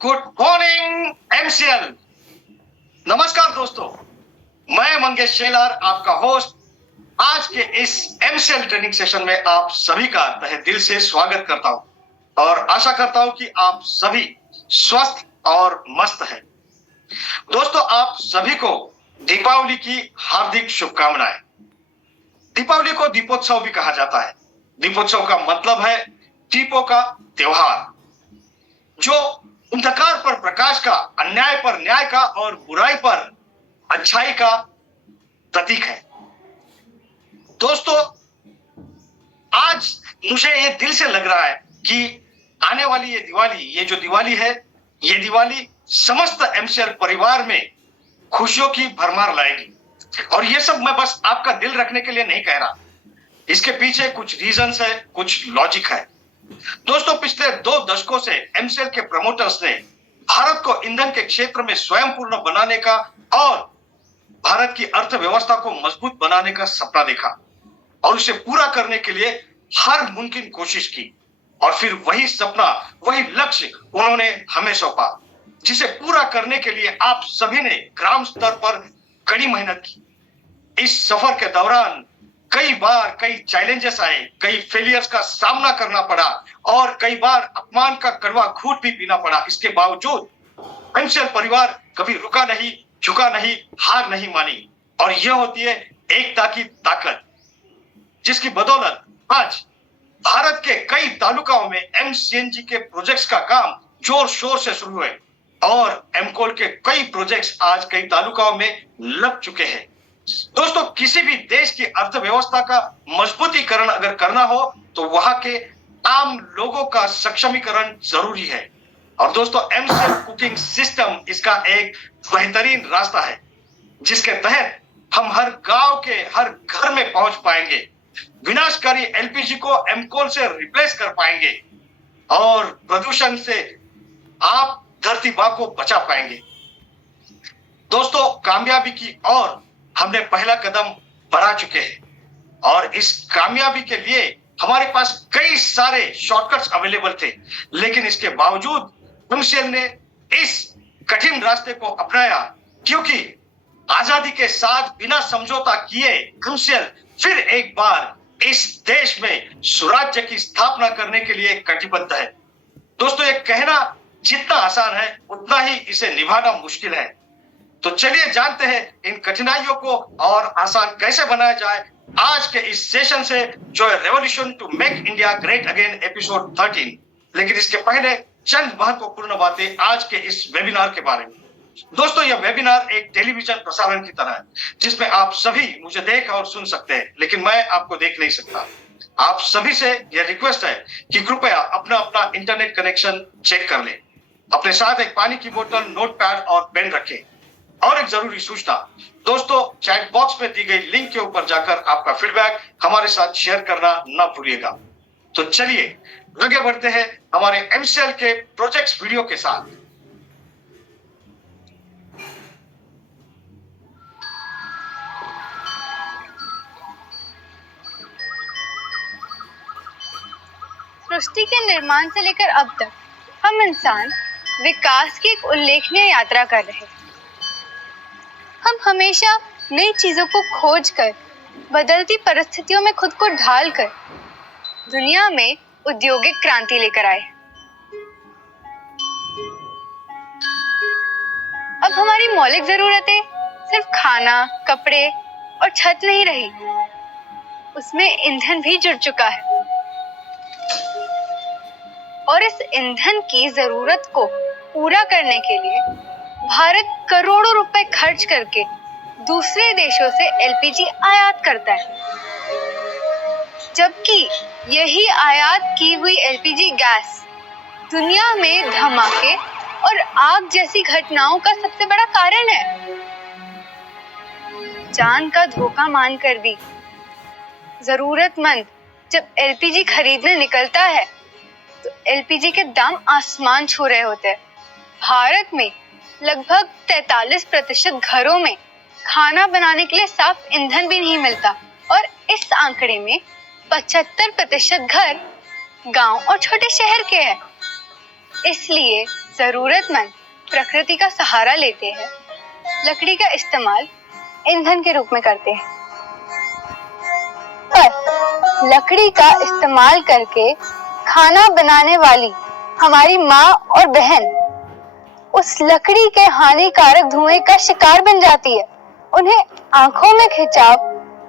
Good morning MCL. नमस्कार दोस्तों, मैं मंगेश शेलार आपका होस्ट आज के इस एमसीएल ट्रेनिंग सेशन में आप सभी का तहे दिल से स्वागत करता हूं और आशा करता हूं कि आप सभी स्वस्थ और मस्त हैं। दोस्तों, आप सभी को दीपावली की हार्दिक शुभकामनाएं। दीपावली को दीपोत्सव भी कहा जाता है। दीपोत्सव का मतलब है दीपों का त्योहार, जो अंधकार पर प्रकाश का, अन्याय पर न्याय का और बुराई पर अच्छाई का प्रतीक है। दोस्तों, आज मुझे ये दिल से लग रहा है कि आने वाली ये जो दिवाली है, ये दिवाली समस्त एमसीएल परिवार में खुशियों की भरमार लाएगी। और ये सब मैं बस आपका दिल रखने के लिए नहीं कह रहा, इसके पीछे कुछ रीजंस है, कुछ लॉजिक है। दोस्तों, पिछले 2 दशकों से एमसीएल के प्रमोटर्स ने भारत को ईंधन के क्षेत्र में स्वयं पूर्ण बनाने का और भारत की अर्थव्यवस्था को मजबूत बनाने का सपना देखा और उसे पूरा करने के लिए हर मुमकिन कोशिश की। और फिर वही सपना, वही लक्ष्य उन्होंने हमें सौंपा, जिसे पूरा करने के लिए आप सभी ने ग्राम स्तर पर कड़ी मेहनत की। इस सफर के दौरान कई बार कई चैलेंजेस आए, कई फेलियर्स का सामना करना पड़ा और कई बार अपमान का कड़वा घूंट भी पीना पड़ा। इसके बावजूद एमसीएल परिवार कभी रुका नहीं, झुका नहीं, हार नहीं मानी। और यह होती है एकता की ताकत, जिसकी बदौलत आज भारत के कई तालुकाओं में एमसीएनजी के प्रोजेक्ट्स का काम जोर शोर से शुरू हुए और एमकोल के कई प्रोजेक्ट्स आज कई तालुकाओं में लग चुके हैं। दोस्तों, किसी भी देश की अर्थव्यवस्था का मजबूतीकरण अगर करना हो तो वहां के आम लोगों का सक्षमीकरण जरूरी है। और दोस्तों, एमसीएल कुकिंग सिस्टम इसका एक बेहतरीन रास्ता है, जिसके तहत हम हर गांव के हर घर में पहुंच पाएंगे, विनाशकारी एलपीजी को एमकोल से रिप्लेस कर पाएंगे और प्रदूषण से आप धरती मां को बचा पाएंगे। दोस्तों, कामयाबी की ओर हमने पहला कदम बढ़ा चुके हैं और इस कामयाबी के लिए हमारे पास कई सारे शॉर्टकट्स अवेलेबल थे, लेकिन इसके बावजूद एमसीएल ने इस कठिन रास्ते को अपनाया, क्योंकि आजादी के साथ बिना समझौता किए एमसीएल फिर एक बार इस देश में स्वराज्य की स्थापना करने के लिए कटिबद्ध है। दोस्तों, ये कहना जितना आसान है उतना ही इसे निभाना मुश्किल है। तो चलिए जानते हैं इन कठिनाइयों को और आसान कैसे बनाया जाए आज के इस सेशन से, जो है revolution to make India great again episode 13। लेकिन इसके पहले चंद महत्वपूर्ण बातें आज के इस वेबिनार के बारे में। दोस्तों, यह वेबिनार एक टेलीविजन प्रसारण की तरह है, जिसमें आप सभी मुझे देख और सुन सकते हैं, लेकिन मैं आपको देख नहीं सकता। आप सभी से यह रिक्वेस्ट है कि कृपया अपना अपना इंटरनेट कनेक्शन चेक कर लें, अपने साथ एक पानी की बोतल, नोटपैड और पेन रखें। और एक जरूरी सूचना, दोस्तों, चैट बॉक्स में दी गई लिंक के ऊपर जाकर आपका फीडबैक हमारे साथ शेयर करना ना भूलिएगा। तो चलिए आगे बढ़ते हैं हमारे एमसीएल के प्रोजेक्ट्स वीडियो के साथ। सृष्टि के निर्माण से लेकर अब तक हम इंसान विकास की एक उल्लेखनीय यात्रा कर रहे हैं। हम हमेशा नई चीजों को खोज कर, बदलती परिस्थितियों में खुद को ढाल कर दुनिया में औद्योगिक क्रांति लेकर आए। अब हमारी मौलिक जरूरतें सिर्फ खाना, कपड़े और छत नहीं रही, उसमें ईंधन भी जुड़ चुका है। और इस ईंधन की जरूरत को पूरा करने के लिए भारत करोड़ों रुपए खर्च करके दूसरे देशों से एलपीजी आयात करता है, जबकि यही आयात की हुई एलपीजी गैस दुनिया में धमाके और आग जैसी घटनाओं का सबसे बड़ा कारण है। जान का धोखा मानकर भी जरूरतमंद जब एलपीजी खरीदने निकलता है तो एलपीजी के दाम आसमान छू रहे होते हैं। भारत में लगभग 43% घरों में खाना बनाने के लिए साफ ईंधन भी नहीं मिलता और इस आंकड़े में 75% घर गांव और छोटे शहर के हैं। इसलिए जरूरतमंद प्रकृति का सहारा लेते हैं, लकड़ी का इस्तेमाल ईंधन के रूप में करते हैं। पर लकड़ी का इस्तेमाल करके खाना बनाने वाली हमारी माँ और बहन उस लकड़ी के हानिकारक धुएं का शिकार बन जाती है। उन्हें आंखों में खिंचाव,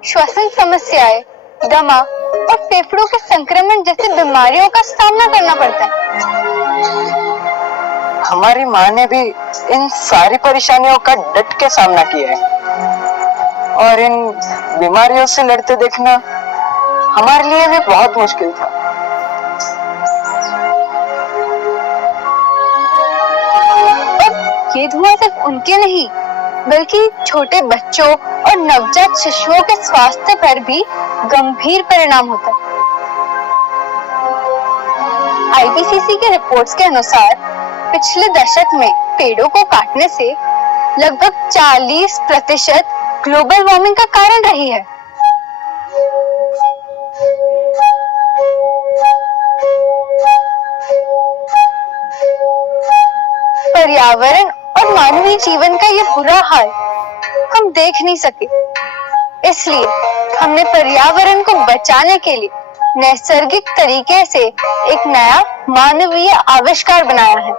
श्वसन समस्याएं, दमा और फेफड़ों के संक्रमण जैसी बीमारियों का सामना करना पड़ता है। हमारी माँ ने भी इन सारी परेशानियों का डट के सामना किया है और इन बीमारियों से लड़ते देखना हमारे लिए भी बहुत मुश्किल था। ये धुआं सिर्फ उनके नहीं बल्कि छोटे बच्चों और नवजात शिशुओं के स्वास्थ्य पर भी गंभीर परिणाम होता है। आईपीसीसी के रिपोर्ट्स के अनुसार पिछले दशक में पेड़ों को काटने से लगभग 40% ग्लोबल वार्मिंग का कारण रही है। पर्यावरण और मानवीय जीवन का ये बुरा हाल हम देख नहीं सके, इसलिए हमने पर्यावरण को बचाने के लिए नैसर्गिक तरीके से एक नया मानवीय आविष्कार बनाया है,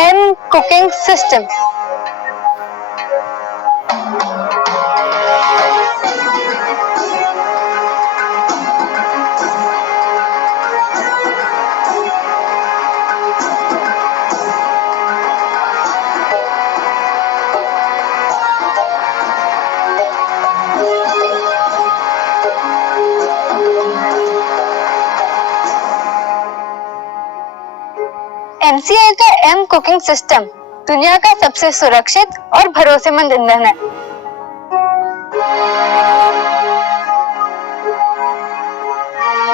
एम कुकिंग सिस्टम। MCL का एम कुकिंग सिस्टम दुनिया का सबसे सुरक्षित और भरोसेमंद ईंधन है।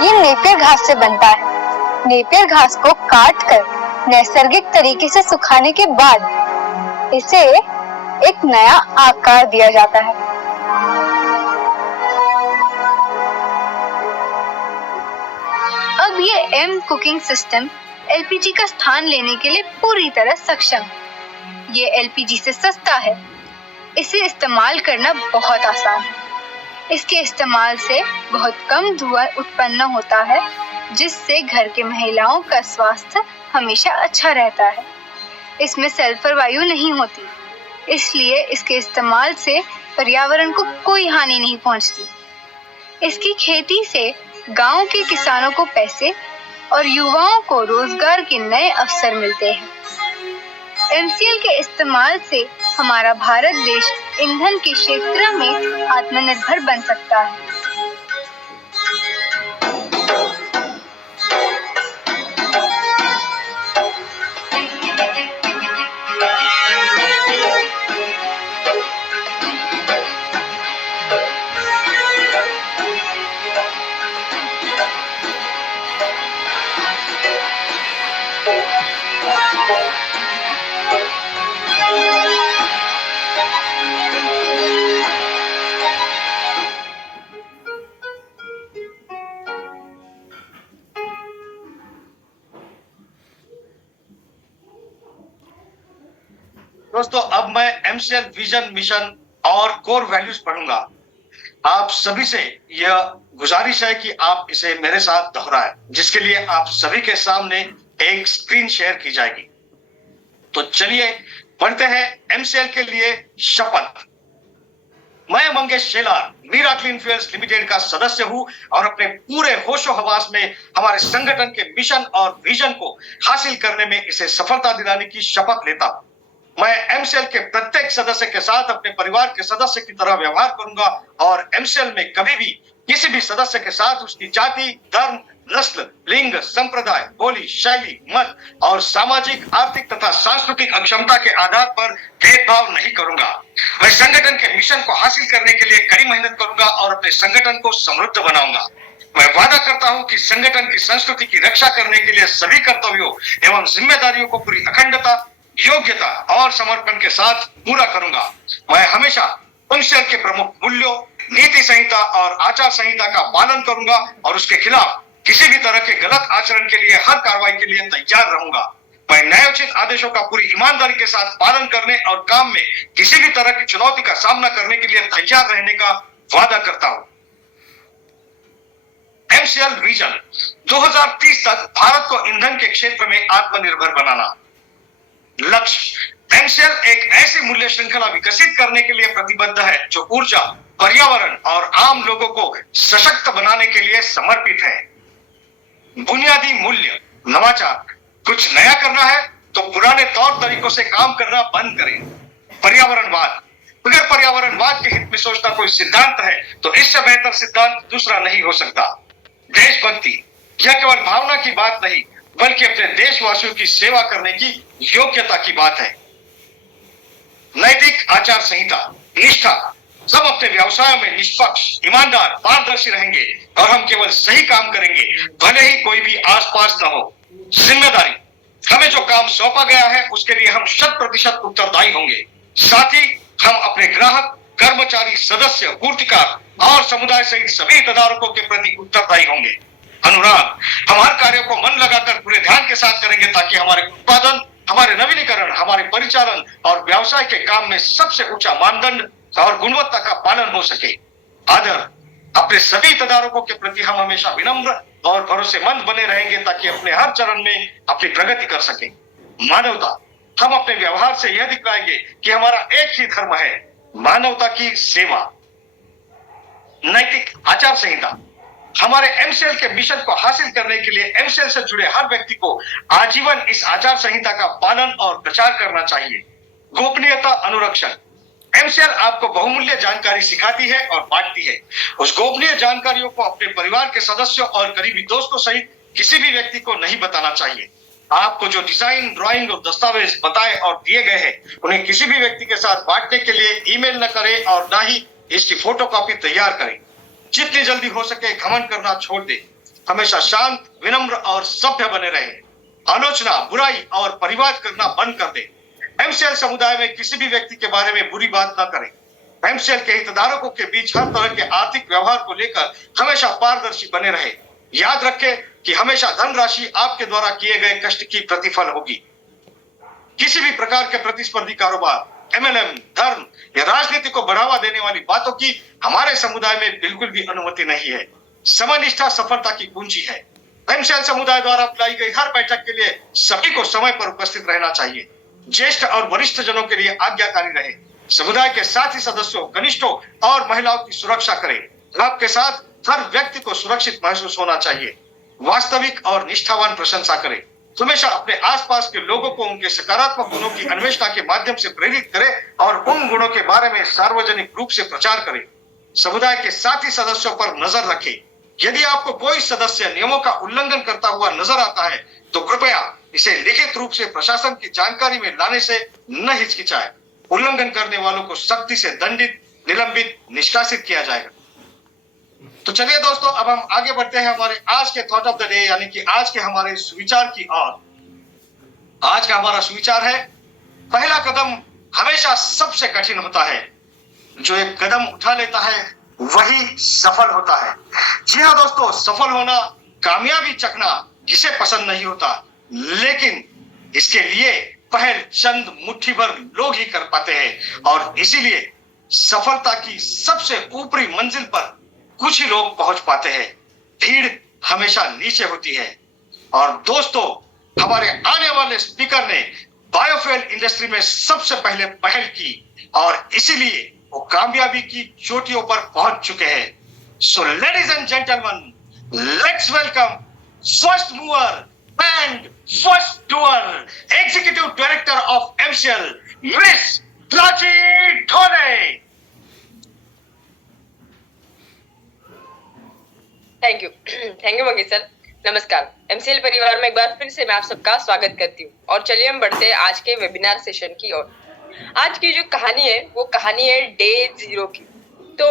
ये नेपियर घास से बनता है। नेपियर घास को काट कर नैसर्गिक तरीके से सुखाने के बाद इसे एक नया आकार दिया जाता है। अब ये एम कुकिंग सिस्टम एलपीजी का स्थान लेने के लिए पूरी तरह सक्षम है। ये एलपीजी से सस्ता है। इसे इस्तेमाल करना बहुत आसान है। इसके इस्तेमाल से बहुत कम धुआं उत्पन्न होता है, जिससे घर के महिलाओं का स्वास्थ्य हमेशा अच्छा रहता है। इसमें सल्फर वायु नहीं होती, इसलिए इसके इस्तेमाल से पर्यावरण को कोई हानि नहीं पहुंचती। इसकी खेती से गांव के किसानों को पैसे और युवाओं को रोजगार के नए अवसर मिलते हैं। एमसीएल के इस्तेमाल से हमारा भारत देश ईंधन के क्षेत्र में आत्मनिर्भर बन सकता है। दोस्तों, अब मैं एमसीएल विजन, मिशन और कोर वैल्यूज पढ़ूंगा। आप सभी से यह गुजारिश है कि आप इसे मेरे साथ दोहराएं, जिसके लिए आप सभी के सामने एक स्क्रीन शेयर की जाएगी। तो चलिए पढ़ते हैं एमसीएल के लिए शपथ। मैं Mangesh Shelar Mira clean fuels limited का सदस्य हूं और अपने पूरे होशो हवास में हमारे संगठन के मिशन और विजन को हासिल करने में इसे सफलता दिलाने की शपथ लेता हूं। मैं एमसीएल के प्रत्येक सदस्य के साथ अपने परिवार के सदस्य की तरह व्यवहार करूंगा और एमसीएल में कभी भी किसी भी सदस्य के साथ उसकी जाति, धर्म, नस्ल, लिंग, संप्रदाय, बोली, शैली, मत और सामाजिक, आर्थिक तथा सांस्कृतिक अक्षमता के आधार पर भेदभाव नहीं करूंगा। मैं संगठन के मिशन को हासिल करने के लिए कड़ी मेहनत करूंगा और अपने संगठन को समृद्ध बनाऊंगा। मैं वादा करता हूं कि संगठन की संस्कृति की रक्षा करने के लिए सभी कर्तव्यों एवं जिम्मेदारियों को पूरी अखंडता, योग्यता और समर्पण के साथ पूरा करूंगा। मैं हमेशा एमसीएल के प्रमुख मूल्यों, नीति संहिता और आचार संहिता का पालन करूंगा और उसके खिलाफ किसी भी तरह के गलत आचरण के लिए, हर कार्रवाई के लिए तैयार रहूंगा। मैं न्यायोचित आदेशों का पूरी ईमानदारी के साथ पालन करने और काम में किसी भी तरह की चुनौती का सामना करने के लिए तैयार रहने का वादा करता हूं। एमसीएल विजन 2030 तक भारत को ईंधन के क्षेत्र में आत्मनिर्भर बनाना। लक्ष्य एमसीएल एक ऐसी मूल्य श्रृंखला विकसित करने के लिए प्रतिबद्ध है जो ऊर्जा, पर्यावरण और आम लोगों को सशक्त बनाने के लिए समर्पित है। बुनियादी मूल्य नवाचार, कुछ नया करना है तो पुराने तौर तरीकों से काम करना बंद करें। पर्यावरणवाद, अगर पर्यावरणवाद के हित में सोचना कोई सिद्धांत है तो इससे बेहतर सिद्धांत दूसरा नहीं हो सकता। देशभक्ति, यह केवल भावना की बात नहीं बल्कि अपने देशवासियों की सेवा करने की योग्यता की बात है। नैतिक आचार संहिता, निष्ठा, सब अपने व्यवसायों में निष्पक्ष, ईमानदार, पारदर्शी रहेंगे और हम केवल सही काम करेंगे, भले ही कोई भी आसपास न हो। जिम्मेदारी, हमें जो काम सौंपा गया है उसके लिए हम 100% उत्तरदायी होंगे। साथ ही हम अपने ग्राहक, कर्मचारी, सदस्य, पूर्तिकार और समुदाय सहित सभी हितधारकों के प्रति उत्तरदायी होंगे। अनुराग, हम हर कार्य को मन लगाकर पूरे ध्यान के साथ करेंगे ताकि हमारे उत्पादन, हमारे नवीनीकरण, हमारे परिचालन और व्यवसाय के काम में सबसे ऊंचा मानदंड और गुणवत्ता का पालन हो सके। आदर, अपने सभी हितधारकों के प्रति हम हमेशा विनम्र और भरोसेमंद बने रहेंगे ताकि अपने हर चरण में अपनी प्रगति कर सके। मानवता, हम अपने व्यवहार से यह दिखाएंगे कि हमारा एक ही धर्म है, मानवता की सेवा। नैतिक आचार संहिता, हमारे एमसीएल के मिशन को हासिल करने के लिए एमसीएल से जुड़े हर व्यक्ति को आजीवन इस आचार संहिता का पालन और प्रचार करना चाहिए। गोपनीयता अनुरक्षण, एमसीएल आपको बहुमूल्य जानकारी सिखाती है और बांटती है। उस गोपनीय जानकारियों को अपने परिवार के सदस्यों और करीबी दोस्तों सहित किसी भी व्यक्ति को नहीं बताना चाहिए। आपको जो डिजाइन, ड्राइंग और दस्तावेज बताए और दिए गए हैं उन्हें किसी भी व्यक्ति के साथ बांटने के लिए ईमेल न करें और न ही इसकी फोटोकॉपी तैयार करें। जितनी जल्दी हो सके घमंड करना छोड़ दे। हमेशा शांत, विनम्र और सभ्य बने रहे। आलोचना, बुराई और परिवाद करना बंद कर दे। एमसीएल समुदाय में किसी भी व्यक्ति के बारे में बुरी बात न करें। एमसीएल के हितधारकों के बीच हर तरह के आर्थिक व्यवहार को लेकर हमेशा पारदर्शी बने रहे। याद रखें कि हमेशा धनराशि आपके द्वारा किए गए कष्ट की प्रतिफल होगी। किसी भी प्रकार के प्रतिस्पर्धी कारोबार, एमएलएम, धर्म या राजनीति को बढ़ावा देने वाली बातों की हमारे समुदाय में बिल्कुल भी अनुमति नहीं है। समयनिष्ठा सफलता की कुंजी है। एमसीएल समुदाय द्वारा बुलाई गई हर बैठक के लिए सभी को समय पर उपस्थित रहना चाहिए। ज्येष्ठ और वरिष्ठ जनों के लिए आज्ञाकारी रहे। समुदाय के साथी सदस्यों, कनिष्ठों और महिलाओं की सुरक्षा करें। आपके साथ हर व्यक्ति को सुरक्षित महसूस होना चाहिए। वास्तविक और निष्ठावान प्रशंसा करें। हमेशा अपने आसपास के लोगों को उनके सकारात्मक गुणों की अन्वेषणा के माध्यम से प्रेरित करें और उन गुणों के बारे में सार्वजनिक रूप से प्रचार करें। समुदाय के साथी सदस्यों पर नजर रखें। यदि आपको कोई सदस्य नियमों का उल्लंघन करता हुआ नजर आता है तो कृपया इसे लिखित रूप से प्रशासन की जानकारी में लाने से न हिचकिचाएं। उल्लंघन करने वालों को सख्ती से दंडित, निलंबित, निष्कासित किया जाएगा। तो चलिए दोस्तों, अब हम आगे बढ़ते हैं हमारे आज के थॉट ऑफ द डे यानी कि आज के हमारे सुविचार की ओर। आज का हमारा सुविचार है, पहला कदम हमेशा सबसे कठिन होता है। जो एक कदम उठा लेता है वही सफल होता है। जी हाँ दोस्तों, सफल होना, कामयाबी चखना किसे पसंद नहीं होता, लेकिन इसके लिए पहल चंद मुट्ठी भर लोग ही कर पाते हैं और इसीलिए सफलता की सबसे ऊपरी मंजिल पर कुछ ही लोग पहुंच पाते हैं। भीड़ हमेशा नीचे होती है। और दोस्तों, हमारे आने वाले स्पीकर ने बायोफ्यूल इंडस्ट्री में सबसे पहले पहल की और इसीलिए वो कामयाबी की चोटियों पर पहुंच चुके हैं। So ladies and gentleman, let's welcome first mover and first doer, executive director of MCL, Miss Prachi Dhole. Thank you Mangesh sir. नमस्कार, एमसीएल परिवार में एक बार फिर से मैं आप सबका स्वागत करती हूँ और चलिए हम बढ़ते हैं आज के वेबिनार सेशन की ओर। आज की जो कहानी है वो कहानी है डे 0 की। तो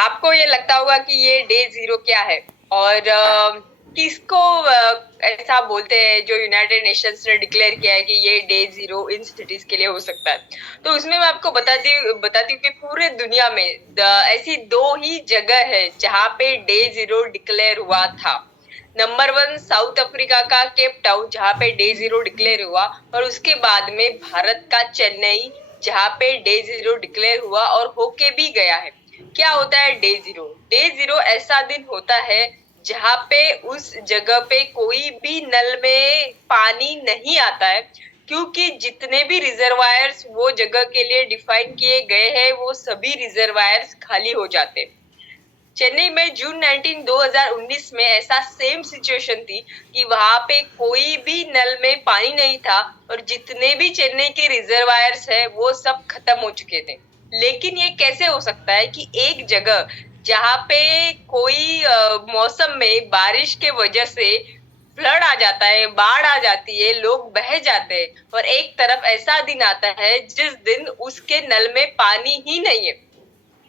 आपको ये लगता होगा कि ये डे 0 क्या है और किसको ऐसा बोलते हैं जो यूनाइटेड नेशंस ने डिक्लेयर किया है कि ये डे 0 इन सिटीज के लिए हो सकता है। तो उसमें मैं आपको बताती हूँ कि पूरे दुनिया में ऐसी 2 ही जगह है जहाँ पे डे 0 डिक्लेयर हुआ था। नंबर 1 साउथ अफ्रीका का केप टाउन जहाँ पे डे 0 डिक्लेयर हुआ, और उसके बाद में भारत का चेन्नई जहाँ पे डे 0 डिक्लेयर हुआ और होके भी गया है। क्या होता है डे 0? डे 0 ऐसा दिन होता है जहाँ पे उस जगह पे कोई भी नल में पानी नहीं आता है, क्योंकि जितने भी रिजर्वायर्स वो जगह के लिए डिफाइन किए गए हैं वो सभी रिजर्वायर्स खाली हो जाते हैं। चेन्नई में जून 19 2019 में ऐसा सेम सिचुएशन थी कि वहां पे कोई भी नल में पानी नहीं था और जितने भी चेन्नई के रिजर्वायर्स है वो सब खत्म हो चुके थे। लेकिन ये कैसे हो सकता है कि एक जगह जहाँ पे कोई मौसम में बारिश के वजह से फ्लड आ जाता है, बाढ़ आ जाती है, लोग बह जाते हैं, और एक तरफ ऐसा दिन आता है जिस दिन उसके नल में पानी ही नहीं है।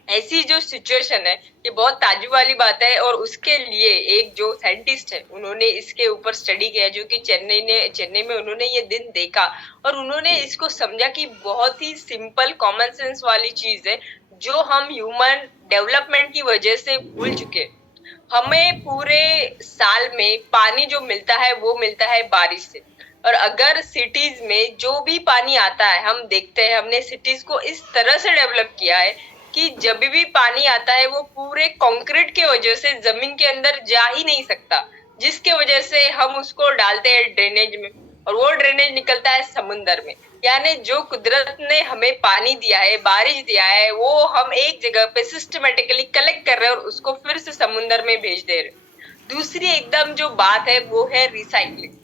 ऐसी जो सिचुएशन है ये बहुत ताज्जुब वाली बात है, और उसके लिए एक जो साइंटिस्ट है उन्होंने इसके ऊपर स्टडी किया, जो कि चेन्नई में उन्होंने ये दिन देखा और उन्होंने इसको समझा कि बहुत ही सिंपल कॉमन सेंस वाली चीज है जो हम ह्यूमन डेवलपमेंट की वजह से भूल चुके। हमें पूरे साल में पानी जो मिलता है वो मिलता है बारिश से, और अगर सिटीज में जो भी पानी आता है हम देखते हैं, हमने सिटीज को इस तरह से डेवलप किया है कि जब भी पानी आता है वो पूरे कंक्रीट के वजह से जमीन के अंदर जा ही नहीं सकता, जिसके वजह से हम उसको डालते हैं ड्रेनेज में, और वो ड्रेनेज निकलता है समुंदर में। यानी जो कुदरत ने हमें पानी दिया है, बारिश दिया है, वो हम एक जगह पे सिस्टमेटिकली कलेक्ट कर रहे हैं और उसको फिर से समुंदर में भेज दे रहे। दूसरी एकदम जो बात है वो है रिसाइकलिंग।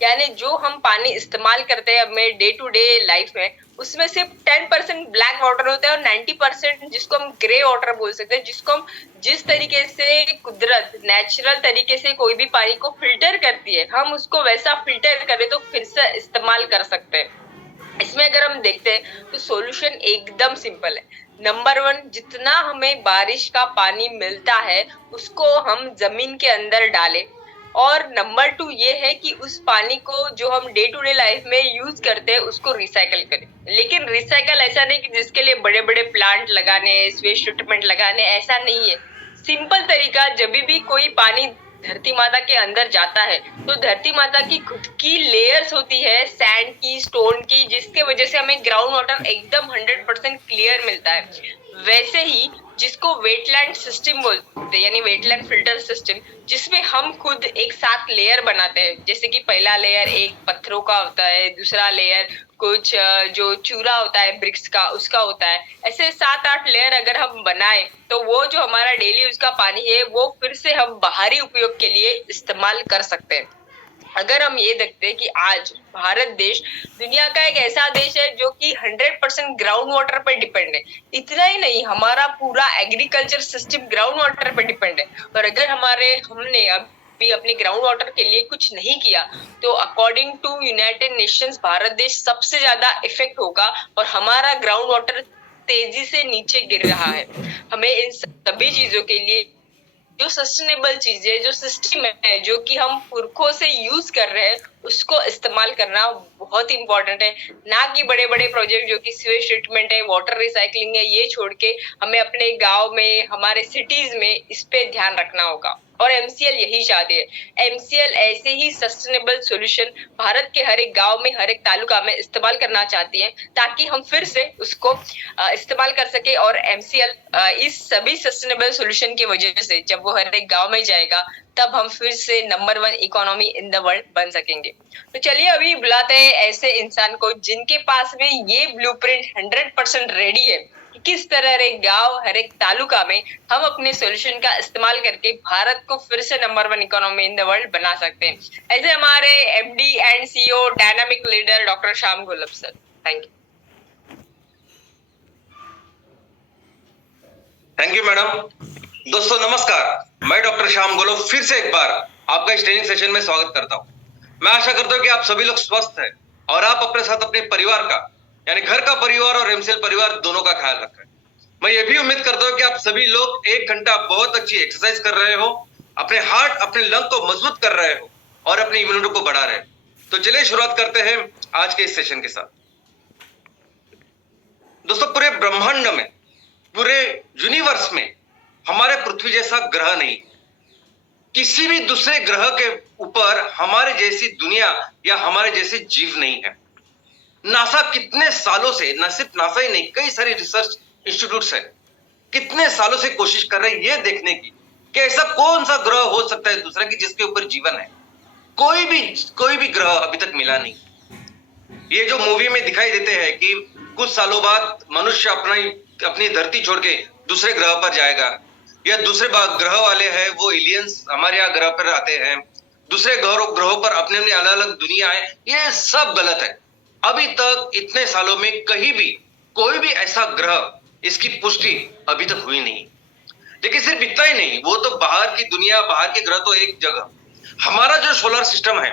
यानी जो हम पानी इस्तेमाल करते हैं अपने डे टू डे लाइफ में, उसमें सिर्फ 10% ब्लैक वाटर होता है और 90% जिसको हम ग्रे वाटर बोल सकते हैं, जिसको हम जिस तरीके से कुदरत नेचुरल तरीके से कोई भी पानी को फिल्टर करती है, हम उसको वैसा फिल्टर करें तो फिर से इस्तेमाल कर सकते हैं। इसमें अगर हम देखते हैं तो सॉल्यूशन एकदम सिंपल है। नंबर 1, जितना हमें बारिश का पानी मिलता है उसको हम जमीन के अंदर डालें, और नंबर 2 ये है कि उस पानी को जो हम डे टू डे लाइफ में यूज करते हैं उसको रिसाइकल करें। लेकिन रिसाइकल ऐसा नहीं कि जिसके लिए बड़े बड़े प्लांट लगाने, वेस्ट ट्रीटमेंट लगाने, ऐसा नहीं है। सिंपल तरीका, जब भी कोई पानी धरती माता के अंदर जाता है तो धरती माता की खुद की लेयर्स होती है सैंड की, स्टोन की, जिसके वजह से हमें ग्राउंड वाटर एकदम 100% क्लियर मिलता है। वैसे ही जिसको वेटलैंड सिस्टम बोलते हैं, यानी वेटलैंड फिल्टर सिस्टम, जिसमें हम खुद एक साथ लेयर बनाते हैं, जैसे कि पहला लेयर एक पत्थरों का होता है, दूसरा लेयर कुछ जो चूरा होता है ब्रिक्स का उसका होता है, ऐसे 7-8 लेयर अगर हम बनाए तो वो जो हमारा डेली उसका पानी है वो फिर से हम बाहरी उपयोग के लिए इस्तेमाल कर सकते हैं। अगर हम ये देखते हैं कि आज भारत देश दुनिया का एक ऐसा देश है जो कि 100% ग्राउंड वाटर पर डिपेंड है। इतना ही नहीं, हमारा पूरा एग्रीकल्चर सिस्टम ग्राउंड वाटर पर डिपेंड है, और अगर हमने अभी अपने ग्राउंड वाटर के लिए कुछ नहीं किया तो according to United Nations Bharat देश सबसे ज्यादा इफेक्ट होगा और हमारा ग्राउंड वाटर तेजी से नीचे गिर रहा है। हमें इन सभी चीजों के लिए जो सस्टेनेबल चीजें, जो सिस्टम है जो कि हम पुरखों से यूज कर रहे हैं, उसको इस्तेमाल करना बहुत इंपॉर्टेंट है। ना कि बड़े बड़े प्रोजेक्ट जो कि सीवेज ट्रीटमेंट है, वाटर रिसाइकलिंग है, ये छोड़ के हमें अपने गांव में, हमारे सिटीज में इस पे ध्यान रखना होगा। और एमसीएल यही चाहती है। एमसीएल ऐसे ही सस्टेनेबल सॉल्यूशन भारत के हर एक गांव में, हर एक तालुका में इस्तेमाल करना चाहती है, ताकि हम फिर से उसको इस्तेमाल कर सके। और एमसीएल इस सभी सस्टेनेबल सॉल्यूशन की वजह से जब वो हर एक गांव में जाएगा तब हम फिर से number 1 economy in the world बन सकेंगे। तो चलिए अभी बुलाते हैं ऐसे इंसान को जिनके पास में ये ब्लूप्रिंट 100% रेडी है कि किस तरह हर एक गांव, हर एक तालुका में हम अपने सॉल्यूशन का इस्तेमाल करके भारत को फिर से number 1 economy in the world बना सकते हैं। ऐसे हमारे MD and CEO dynamic leader doctor Shyam Golab sir. Thank you madam. दोस्तों नमस्कार, मैं डॉक्टर श्याम गोलब फिर से एक बार आपका इस ट्रेनिंग सेशन में स्वागत करता हूं। मैं आशा करता हूं कि आप सभी लोग स्वस्थ हैं और आप अपने साथ अपने परिवार का, यानी घर का परिवार और एमसीएल परिवार दोनों का ख्याल रख रहे हैं। मैं ये भी उम्मीद करता हूं कि आप सभी लोग 1 घंटा बहुत अच्छी एक्सरसाइज कर रहे हो, अपने हार्ट, अपने लंग को मजबूत कर रहे हो और अपनी इम्यूनिटी को बढ़ा रहे हो। तो चलिए शुरुआत करते हैं आज के इस सेशन के साथ। दोस्तों पूरे ब्रह्मांड में, पूरे यूनिवर्स में हमारे पृथ्वी जैसा ग्रह नहीं। किसी भी दूसरे ग्रह के ऊपर हमारे जैसी दुनिया या हमारे जैसे जीव नहीं है। नासा कितने सालों से, न सिर्फ नासा ही नहीं, कई सारे रिसर्च इंस्टीट्यूट्स है, कितने सालों से कोशिश कर रहे हैं ये देखने की कि ऐसा कौन सा ग्रह हो सकता है दूसरा कि जिसके ऊपर जीवन है। कोई भी ग्रह अभी तक मिला नहीं। ये जो मूवी में दिखाई देते हैं कि कुछ सालों बाद मनुष्य अपनी धरती छोड़ के दूसरे ग्रह पर जाएगा, या दूसरे ग्रह वाले हैं वो एलियंस हमारे यहाँ ग्रह पर आते हैं, दूसरे ग्रहों पर अपने अपने अलग अलग दुनिया है, ये सब गलत है। अभी तक इतने सालों में कहीं भी कोई भी ऐसा ग्रह इसकी पुष्टि अभी तक हुई नहीं। लेकिन सिर्फ इतना ही नहीं, वो तो बाहर की दुनिया, बाहर के ग्रह तो एक जगह, हमारा जो सोलर सिस्टम है,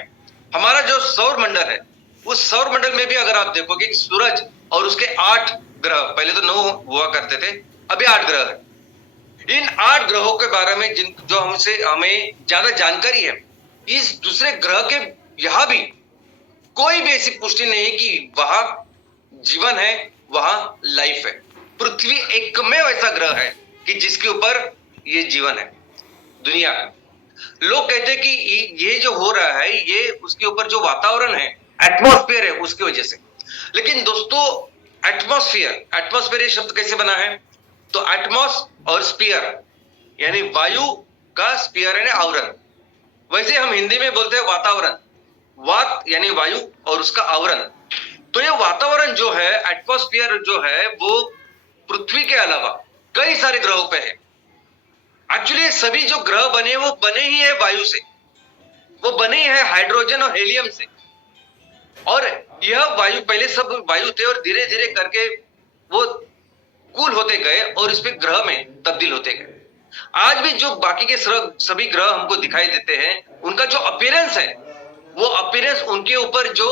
हमारा जो सौर मंडल है, उस सौर मंडल में भी अगर आप देखोगे कि सूरज और उसके 8 ग्रह, पहले तो 9 हुआ करते थे, अभी 8 ग्रह है। इन 8 ग्रहों के बारे में जो हमें ज्यादा जानकारी है, इस दूसरे ग्रह के यहां भी कोई भी ऐसी पुष्टि नहीं है कि वहां जीवन है, वहां लाइफ है। पृथ्वी एकमेव ऐसा ग्रह है कि जिसके ऊपर ये जीवन है, दुनिया है। लोग कहते हैं कि ये जो हो रहा है ये उसके ऊपर जो वातावरण है, एटमॉस्फेयर है, उसकी वजह से। लेकिन दोस्तों, एटमॉस्फेयर ये शब्द कैसे बना है? तो एटमॉस और स्फीयर यानी वायु का, स्फीयर यानी आवरण। वैसे हम हिंदी में बोलते हैं वातावरण, वात यानी वायु और उसका आवरण। तो ये वातावरण जो है, एटमॉस्फेयर जो है, वो पृथ्वी के अलावा कई सारे ग्रहों पे है। एक्चुअली सभी जो ग्रह बने वो बने ही है वायु से, वो बने ही है हाइड्रोजन और हेलियम से। और यह वायु, पहले सब वायु थे और धीरे धीरे करके वो कूल होते गए और इस पे ग्रह में तब्दील होते गए। आज भी जो बाकी के सभी ग्रह हमको दिखाई देते हैं, उनका जो अपीयरेंस है, वो अपीयरेंस उनके ऊपर जो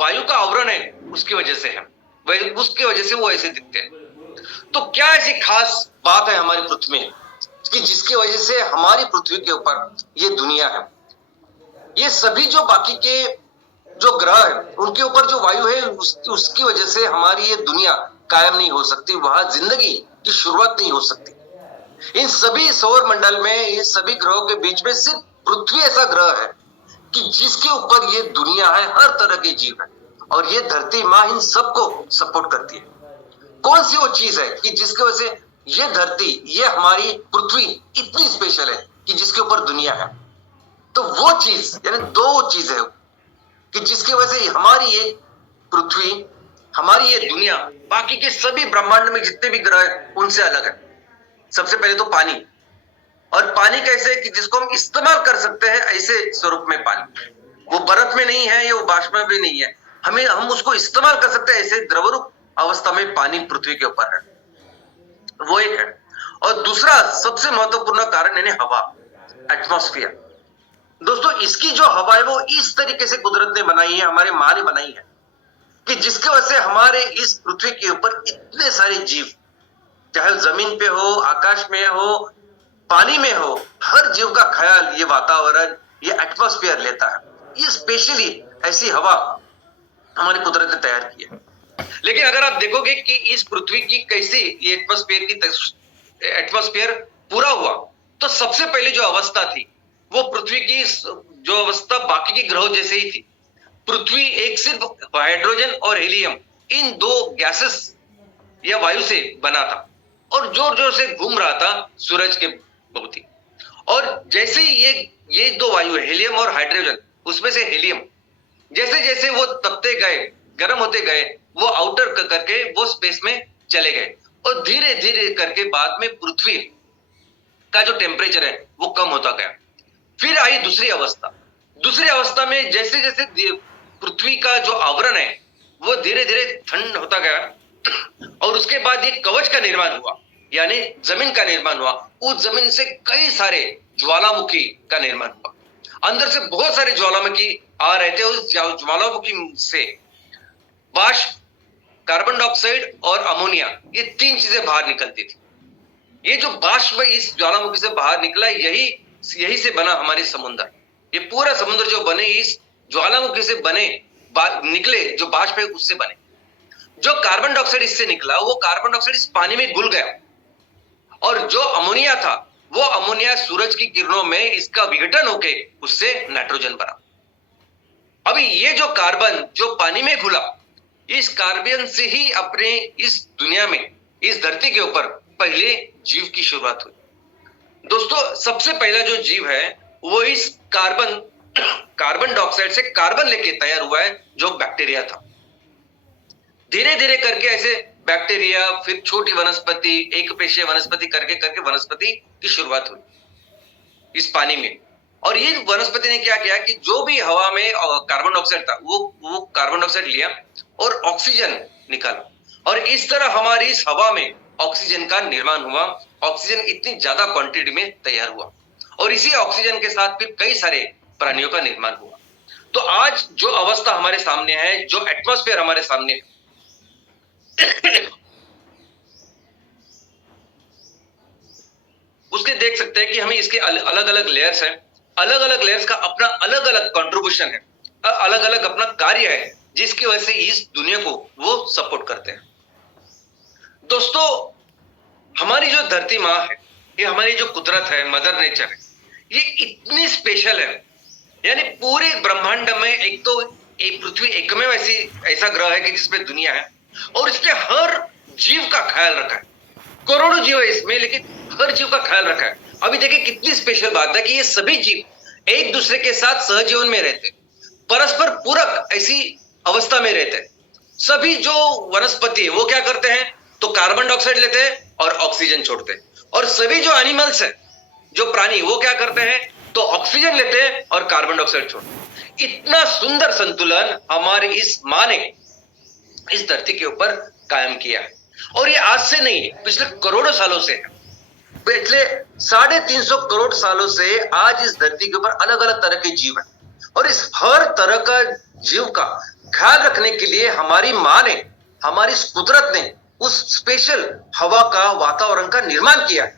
वायु का आवरण है उसकी वजह से है, उसकी वजह से वो ऐसे दिखते हैं। तो क्या ऐसी खास बात है हमारी पृथ्वी में कि जिसकी वजह से हमारी पृथ्वी के ऊपर ये दुनिया है? ये सभी जो बाकी के जो ग्रह है उनके ऊपर जो वायु है उसकी वजह से हमारी ये दुनिया कायम नहीं हो सकती, वहां जिंदगी की शुरुआत नहीं हो सकती। इन सभी सौर मंडल में, इन सभी ग्रहों के बीच में सिर्फ पृथ्वी ऐसा ग्रह है कि जिसके ऊपर ये दुनिया है, हर तरह के जीव है, और ये धरती माँ इन सबको सपोर्ट करती है। कौन सी वो चीज है कि जिसकी वजह से ये धरती, ये हमारी पृथ्वी इतनी स्पेशल है कि जिसके ऊपर दुनिया है? तो वो चीज यानी 2 चीज है कि जिसकी वजह से हमारी ये पृथ्वी, हमारी ये दुनिया बाकी के सभी ब्रह्मांड में जितने भी ग्रह हैं उनसे अलग है। सबसे पहले तो पानी, और पानी कैसे कि जिसको हम इस्तेमाल कर सकते हैं ऐसे स्वरूप में पानी, वो बर्फ में नहीं है, ये वो बाष्प में भी नहीं है, हम उसको इस्तेमाल कर सकते हैं ऐसे द्रवरूप अवस्था में पानी पृथ्वी के ऊपर है, वो एक है। और दूसरा सबसे महत्वपूर्ण कारण यानी हवा, एटमॉस्फेयर। दोस्तों, इसकी जो हवा है वो इस तरीके से कुदरत ने बनाई है, हमारे माँ ने बनाई है कि जिसकी वजह से हमारे इस पृथ्वी के ऊपर इतने सारे जीव, चाहे जमीन पे हो, आकाश में हो, पानी में हो, हर जीव का ख्याल ये वातावरण, ये एटमॉस्फेयर लेता है। ये स्पेशली ऐसी हवा हमारी कुदरत ने तैयार की है। लेकिन अगर आप देखोगे कि इस पृथ्वी की कैसे ये एटमॉस्फेयर पूरा हुआ, तो सबसे पहले जो अवस्था थी वो पृथ्वी की जो अवस्था बाकी के ग्रहों जैसे ही थी। पृथ्वी एक सिर्फ हाइड्रोजन और हेलियम, इन 2 गैसेस या वायु से बना था और जोर जोर से घूम रहा था सूरज के बहुत ही। और जैसे ही ये 2 वायु है, हेलियम और हाइड्रोजन, उसमें से हेलियम जैसे जैसे वो तपते गए, गर्म होते गए, वो आउटर करके वो स्पेस में चले गए, और धीरे धीरे करके बाद में पृथ्वी का जो टेम्परेचर है वो कम होता गया। फिर आई दूसरी अवस्था में जैसे जैसे पृथ्वी का जो आवरण है वो धीरे धीरे ठंड होता गया, और उसके बाद एक कवच का निर्माण हुआ, यानी जमीन का निर्माण हुआ। उस जमीन से कई सारे ज्वालामुखी का निर्माण हुआ, अंदर से बहुत सारे ज्वालामुखी आ रहे थे। उस ज्वालामुखी से वाष्प, कार्बन डाइऑक्साइड और अमोनिया, ये 3 चीजें बाहर निकलती थी। ये जो वाष्प इस ज्वालामुखी से बाहर निकला, यही से बना हमारे समुद्र। ये पूरा समुद्र जो बने इस ज्वालामुखी से निकले, जो वाष्प है उससे बने। जो कार्बन डाइऑक्साइड इससे निकला, वो कार्बन डाइऑक्साइड इस पानी में घुल गया, और जो अमोनिया था वो अमोनिया सूरज की किरणों में इसका विघटन होके उससे नाइट्रोजन बना। अभी ये जो कार्बन जो पानी में घुला, इस कार्बन से ही अपने इस दुनिया में, इस धरती के ऊपर पहले जीव की शुरुआत हुई। दोस्तों, सबसे पहला जो जीव है वो इस कार्बन डाइऑक्साइड से कार्बन लेके तैयार हुआ है, जो बैक्टीरिया था। धीरे धीरे करके ऐसे बैक्टीरिया, फिर छोटी वनस्पति, एक पेशीय वनस्पति करके करके वनस्पति की शुरुआत हुई इस पानी में। और ये वनस्पति ने क्या किया कि जो भी हवा में कार्बन डाइऑक्साइड था वो कार्बन डाइऑक्साइड लिया और ऑक्सीजन निकाला, और इस तरह हमारी इस हवा में ऑक्सीजन का निर्माण हुआ। ऑक्सीजन इतनी ज्यादा क्वांटिटी में तैयार हुआ और इसी ऑक्सीजन के साथ फिर कई सारे प्राणियों का निर्माण हुआ। तो आज जो अवस्था हमारे सामने है, जो एटमॉस्फेयर हमारे सामने है, उसके देख सकते हैं कि हमें इसके अलग अलग लेयर्स हैं। अलग अलग लेयर्स का अपना अलग अलग कंट्रीब्यूशन है, अलग अलग अपना कार्य है, जिसकी वजह से इस दुनिया को वो सपोर्ट करते हैं। दोस्तों, हमारी जो धरती माँ है, ये हमारी जो कुदरत है, मदर नेचर है, ये इतनी स्पेशल है। यानी पूरे ब्रह्मांड में एक तो एक पृथ्वी एकमेव ऐसा ग्रह है कि जिसमें दुनिया है, और इसने हर जीव का ख्याल रखा है। करोड़ों जीव है इसमें, लेकिन हर जीव का ख्याल रखा है। अभी देखिए कितनी स्पेशल बात है कि ये सभी जीव एक दूसरे के साथ सहजीवन में रहते, परस्पर पूरक ऐसी अवस्था में रहते। सभी जो वनस्पति है वो क्या करते हैं, तो कार्बन डाइऑक्साइड लेते हैं और ऑक्सीजन छोड़ते हैं। और सभी जो एनिमल्स है, जो प्राणी, वो क्या करते हैं, तो ऑक्सीजन लेते हैं और कार्बन डाइऑक्साइड छोड़ते हैं। इतना सुंदर संतुलन हमारे इस माँ ने इस धरती के ऊपर कायम किया है। और ये आज से नहीं, पिछले करोड़ों सालों से है। पिछले 350 करोड़ सालों से आज इस धरती के ऊपर अलग अलग तरह के जीव हैं, और इस हर तरह का जीव का ख्याल रखने के लिए हमारी माँ ने, हमारी इस कुदरत ने उस स्पेशल हवा का, वातावरण का निर्माण किया है।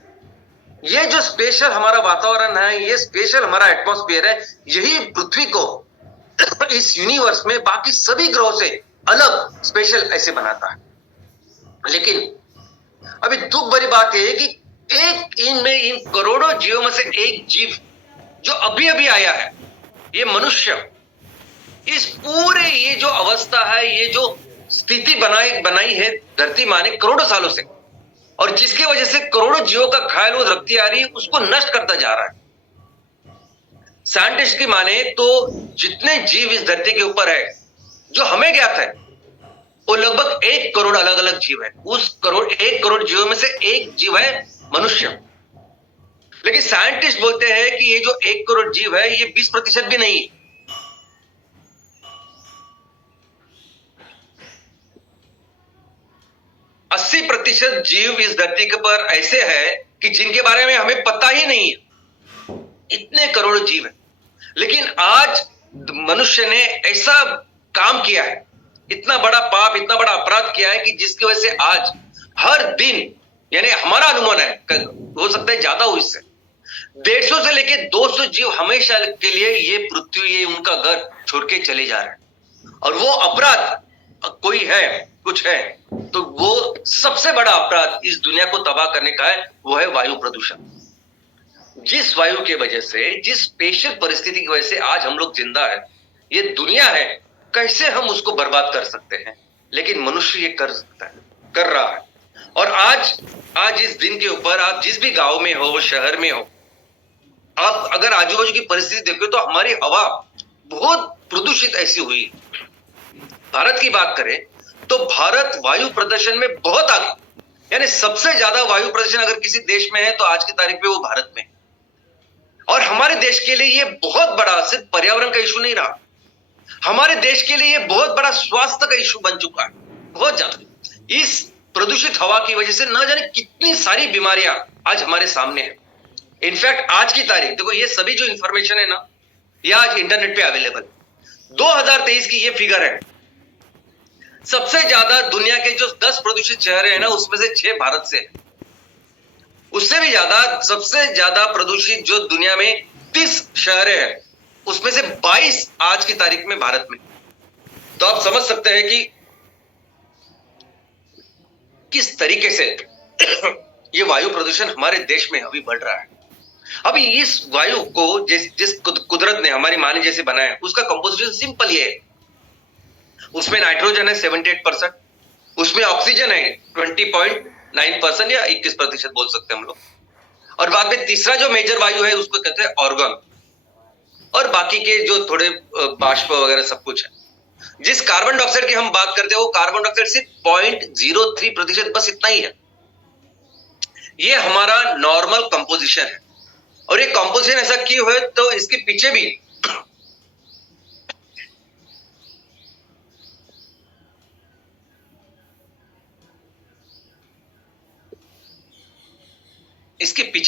ये जो स्पेशल हमारा वातावरण है, ये स्पेशल हमारा एटमॉस्फेयर है, यही पृथ्वी को इस यूनिवर्स में बाकी सभी ग्रहों से अलग, स्पेशल ऐसे बनाता है। लेकिन अभी दुख भरी बात यह है कि इन करोड़ों जीवों में से एक जीव जो अभी अभी आया है, ये मनुष्य, इस पूरे ये जो अवस्था है, ये जो स्थिति बनाई है धरती माँ ने करोड़ों सालों से, और जिसकी वजह से करोड़ों जीवों का ख्याल वो रखती आ रही है, उसको नष्ट करता जा रहा है। साइंटिस्ट की माने तो जितने जीव इस धरती के ऊपर है, जो हमें ज्ञात है, वो लगभग 1 करोड़ अलग अलग जीव है। उस 1 करोड़ जीवों में से एक जीव है मनुष्य। लेकिन साइंटिस्ट बोलते हैं कि ये जो 1 करोड़ जीव है, ये 20% भी नहीं है। अस्सी 80% जीव इस धरती के ऊपर ऐसे हैं कि जिनके बारे में हमें पता ही नहीं है। इतने करोड़ जीव हैं, लेकिन आज मनुष्य ने ऐसा काम किया है, इतना बड़ा पाप, इतना बड़ा अपराध किया है कि जिसकी वजह से आज हर दिन, यानी हमारा अनुमान है, हो सकता है ज्यादा हो इससे, 150 से लेके 200 जीव हमेशा के लिए ये पृथ्वी, ये उनका घर छोड़ के चले जा रहे हैं। और वो अपराध कोई है, कुछ है, तो वो सबसे बड़ा अपराध इस दुनिया को तबाह करने का है, वो है वायु प्रदूषण। जिस वायु की वजह से, जिस स्पेशल परिस्थिति की वजह से आज हम लोग जिंदा है, ये दुनिया है, कैसे हम उसको बर्बाद कर सकते हैं? लेकिन मनुष्य ये कर सकता है, कर रहा है। और आज इस दिन के ऊपर आप जिस भी गांव में हो, शहर में हो, आप अगर आजू बाजू की परिस्थिति देखो तो हमारी हवा बहुत प्रदूषित ऐसी हुई है। भारत की बात करें तो भारत वायु प्रदूषण में बहुत आगे, यानी सबसे ज्यादा वायु प्रदूषण अगर किसी देश में है तो आज की तारीख में वो भारत में। और हमारे देश के लिए ये बहुत बड़ा सिर्फ पर्यावरण का इशू नहीं रहा, हमारे देश के लिए ये बहुत बड़ा स्वास्थ्य का इशू बन चुका है, बहुत ज्यादा। इस प्रदूषित हवा की वजह से न जाने कितनी सारी बीमारियां आज हमारे सामने है। इनफैक्ट आज की तारीख देखो, ये सभी जो इंफॉर्मेशन है ना, ये आज इंटरनेट पे अवेलेबल। 2023 की ये फिगर है, सबसे ज्यादा दुनिया के जो 10 प्रदूषित शहर है ना, उसमें से 6 भारत से, उससे भी ज्यादा सबसे ज्यादा प्रदूषित जो दुनिया में 30 शहर है, उसमें से 22 आज की तारीख में भारत में। तो आप समझ सकते हैं कि किस तरीके से ये वायु प्रदूषण हमारे देश में अभी बढ़ रहा है। अभी इस वायु को जिस कुदरत ने, हमारी माँ ने जैसे बनाया, उसका कंपोजिशन सिंपल ये है। उसमें नाइट्रोजन है 78%, उसमें ऑक्सीजन है 20.9% या 21% बोल सकते हैं हम लोग, और बाद में तीसरा जो मेजर वायु है उसको कहते हैं ऑर्गन, और बाकी के जो थोड़े बाष्प वगैरह सब कुछ है। जिस कार्बन डाइऑक्साइड की हम बात करते हैं वो कार्बन डाइऑक्साइड सिर्फ 0.03% बस इतना ही है। ये हमारा नॉर्मल कंपोजिशन है, और ये कंपोजिशन ऐसा क्यों है तो इसके पीछे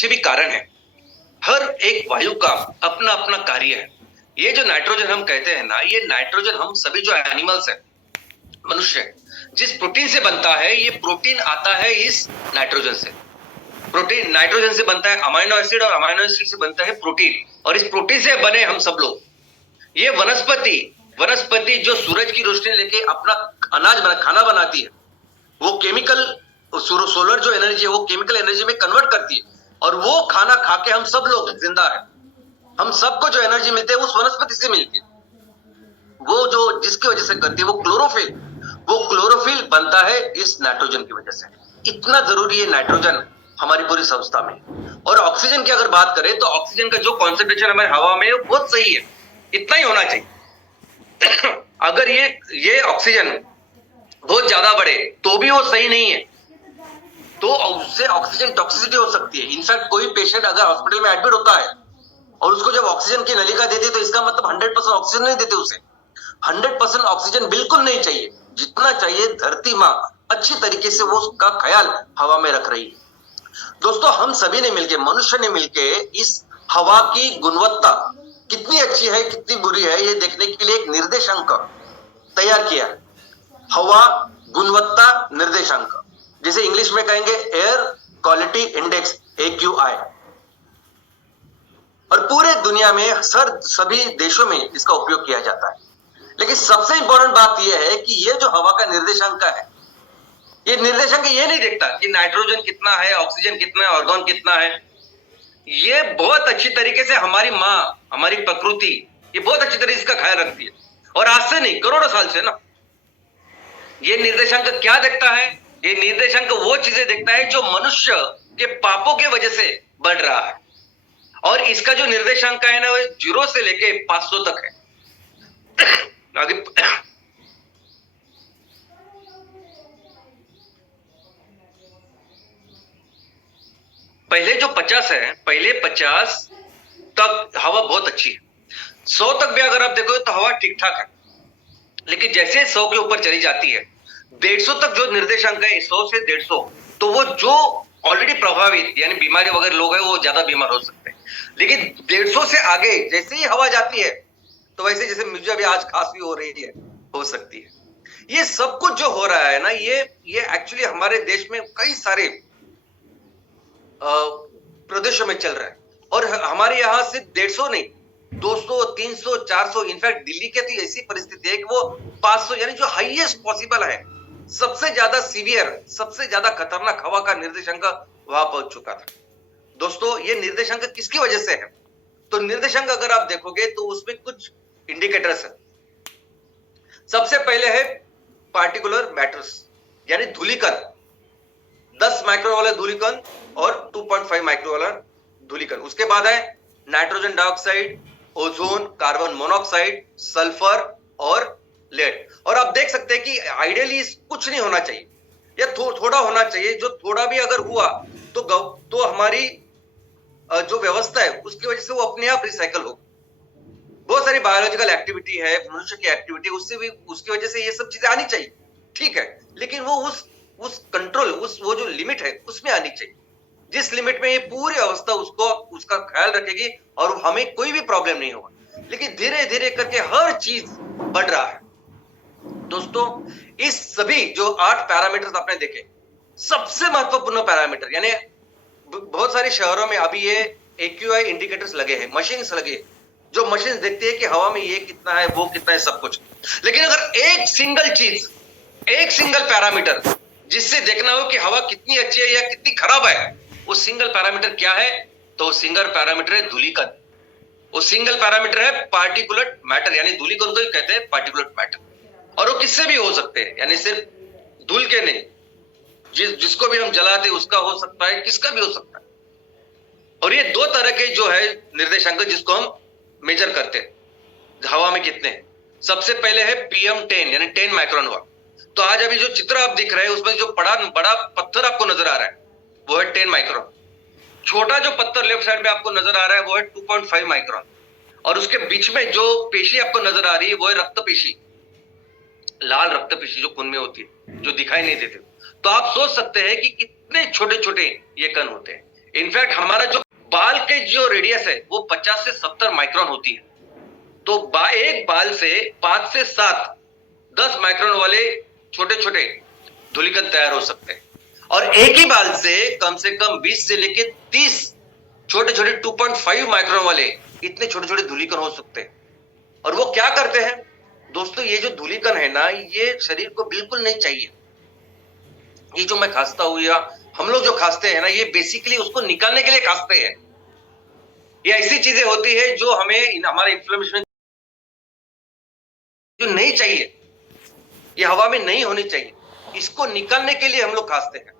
भी कारण है। हर एक वायु का अपना अपना कार्य है। ये जो नाइट्रोजन हम कहते हैं ना, ये नाइट्रोजन हम सभी जो एनिमल्स है, मनुष्य जिस प्रोटीन से बनता है, ये प्रोटीन आता है इस नाइट्रोजन से। प्रोटीन नाइट्रोजन से बनता है अमाइनो एसिड, और अमाइनो एसिड से बनता है प्रोटीन, और इस प्रोटीन से बने हम सब लोग। ये वनस्पति जो सूरज की रोशनी लेके अपना खाना बनाती है, वो केमिकल सोलर जो एनर्जी है वो केमिकल एनर्जी में कन्वर्ट करती है, और वो खाना खा के हम सब लोग जिंदा है। हम सबको जो एनर्जी मिलती है उस वनस्पति से मिलती है। वो जो जिसकी वजह से करती है वो क्लोरोफिल बनता है इस नाइट्रोजन की वजह से। इतना जरूरी है नाइट्रोजन हमारी पूरी संस्था में। और ऑक्सीजन की अगर बात करें तो ऑक्सीजन का जो कॉन्सेंट्रेशन हमारे हवा में है वो बहुत सही है, इतना ही होना चाहिए। अगर ये ऑक्सीजन बहुत ज्यादा बढ़े तो भी वो सही नहीं है, तो उससे ऑक्सीजन टॉक्सिसिटी हो सकती है। इनफैक्ट कोई पेशेंट अगर हॉस्पिटल में एडमिट होता है और उसको जब ऑक्सीजन की नलिका देती है तो इसका मतलब 100% ऑक्सीजन नहीं देते उसे। 100% ऑक्सीजन बिल्कुल नहीं चाहिए, जितना चाहिए धरती माँ अच्छी तरीके से वो उसका ख्याल हवा में रख रही है। दोस्तों, हम सभी ने मिलके, मनुष्य ने मिलके इस हवा की गुणवत्ता कितनी अच्छी है कितनी बुरी है ये देखने के लिए एक निर्देशांक तैयार किया है। हवा गुणवत्ता निर्देशांक, जिसे इंग्लिश में कहेंगे एयर क्वालिटी इंडेक्स, AQI। और पूरे दुनिया में सभी देशों में इसका उपयोग किया जाता है। लेकिन सबसे इंपॉर्टेंट बात यह है कि ये जो हवा का निर्देशांक है, ये निर्देशांक ये नहीं देखता कि नाइट्रोजन कितना है, ऑक्सीजन कितना है, ऑर्गन कितना है। ये बहुत अच्छी तरीके से हमारी माँ, हमारी प्रकृति, ये बहुत अच्छी तरीके से इसका ख्याल रखती है। और आज से नहीं, करोड़ों साल से ना। ये निर्देशांक क्या देखता है? ये निर्देशांक वो चीजें देखता है जो मनुष्य के पापों के वजह से बढ़ रहा है। और इसका जो निर्देशांक है ना, वो 0 से लेके 500 तक है। आगे पहले जो 50 है, पहले 50 तक हवा बहुत अच्छी है। 100 तक भी अगर आप देखो तो हवा ठीक ठाक है। लेकिन जैसे 100 के ऊपर चली जाती है, 150 तक जो निर्देशांक है, 100 से 150, तो वो जो ऑलरेडी प्रभावित यानी बीमारी वगैरह लोग हैं वो ज्यादा बीमार हो सकते हैं। लेकिन 150 से आगे जैसे ही हवा जाती है तो वैसे जैसे मुझे अभी आज खांसी हो रही है, हो सकती है। ये सब कुछ जो हो रहा है ना, ये एक्चुअली हमारे देश में कई सारे प्रदेशों में चल रहा है। और हमारे यहाँ से 150 नहीं, 200, 300, 400, इनफैक्ट दिल्ली के तो ऐसी परिस्थिति है कि वो 500 यानी जो हाईएस्ट पॉसिबल है, सबसे ज्यादा सीवियर, सबसे ज्यादा खतरनाक हवा का निर्देशांक वहां पहुंच चुका था। दोस्तों, ये निर्देशांक किसकी वजह से है? तो निर्देशांक अगर आप देखोगे तो उसमें कुछ इंडिकेटर्स है। सबसे पहले है पार्टिकुलर मैटर्स यानी धूलिकण, 10 माइक्रो वाला धूलिकण और 2.5 माइक्रो वाला धूलिकण। उसके बाद है nitrogen dioxide, ozone, carbon monoxide, sulphur और लेड। और आप देख सकते हैं कि आइडियली कुछ नहीं होना चाहिए या थोड़ा होना चाहिए। जो थोड़ा भी अगर हुआ तो हमारी जो व्यवस्था है उसकी वजह से वो अपने आप रिसाइकल हो। बहुत सारी बायोलॉजिकल एक्टिविटी है, मनुष्य की एक्टिविटी, उससे भी उसकी वजह से ये सब चीजें आनी चाहिए, ठीक है। लेकिन वो उस कंट्रोल, वो जो लिमिट है उसमें आनी चाहिए, जिस लिमिट में ये पूरी अवस्था उसका ख्याल रखेगी और हमें कोई भी प्रॉब्लम नहीं होगा। लेकिन धीरे धीरे करके हर चीज बढ़ रहा है। दोस्तों, इस सभी जो 8 पैरामीटर्स आपने देखे, सबसे महत्वपूर्ण पैरामीटर यानी बहुत सारे शहरों में अभी ये AQI इंडिकेटर्स लगे हैं, मशीन्स लगे, जो मशीन देखती है कि हवा में ये कितना है, वो कितना है, सब कुछ। लेकिन अगर एक सिंगल पैरामीटर जिससे देखना हो कि हवा कितनी अच्छी है या कितनी खराब है, वो सिंगल पैरामीटर क्या है? तो सिंगल पैरामीटर है धूलिकण, वो सिंगल पैरामीटर है पार्टिकुलेट मैटर, यानी धूलिकण को ही कहते हैं पार्टिकुलेट मैटर। और वो किससे भी हो सकते हैं, यानी सिर्फ धूल के नहीं, जिसको भी हम जलाते उसका हो सकता है, किसका भी हो सकता है। और ये दो तरह के जो है निर्देशांक जिसको हम मेजर करते हैं हवा में कितने हैं। सबसे पहले है PM10 यानी 10 माइक्रोन हुआ। तो आज अभी जो चित्र आप दिख रहे हैं उसमें जो बड़ा पत्थर आपको नजर आ रहा है वो है 10 माइक्रोन। छोटा जो पत्थर लेफ्ट साइड में आपको नजर आ रहा है वो है 2.5 माइक्रोन। और उसके बीच में जो पेशी आपको नजर आ रही है वो है रक्त पेशी, लाल रक्त पेशी जो खून में होती है, जो दिखाई नहीं देते। तो आप सोच सकते हैं कि कितने छोटे छोटे ये कण होते हैं। इनफैक्ट हमारा जो बाल के जो रेडियस है वो 50 से 70 माइक्रोन होती है। तो एक बाल से 5 से 7 10 माइक्रोन वाले छोटे छोटे धूलिकण तैयार हो सकते हैं। और एक ही बाल से कम 20 से लेके 30 छोटे छोटे 2.5 माइक्रोन वाले इतने छोटे छोटे धूलिकण हो सकते हैं। और वो क्या करते हैं दोस्तों, ये जो धूलिकण है ना, ये शरीर को बिल्कुल नहीं चाहिए। ये जो मैं खांसता हूं या हम लोग जो खांसते हैं ना, ये बेसिकली उसको निकालने के लिए खांसते हैं। ये ऐसी चीजें होती है जो हमें हमारे इन्फ्लेमेशन जो नहीं चाहिए, ये हवा में नहीं होनी चाहिए, इसको निकालने के लिए हम लोग खांसते हैं।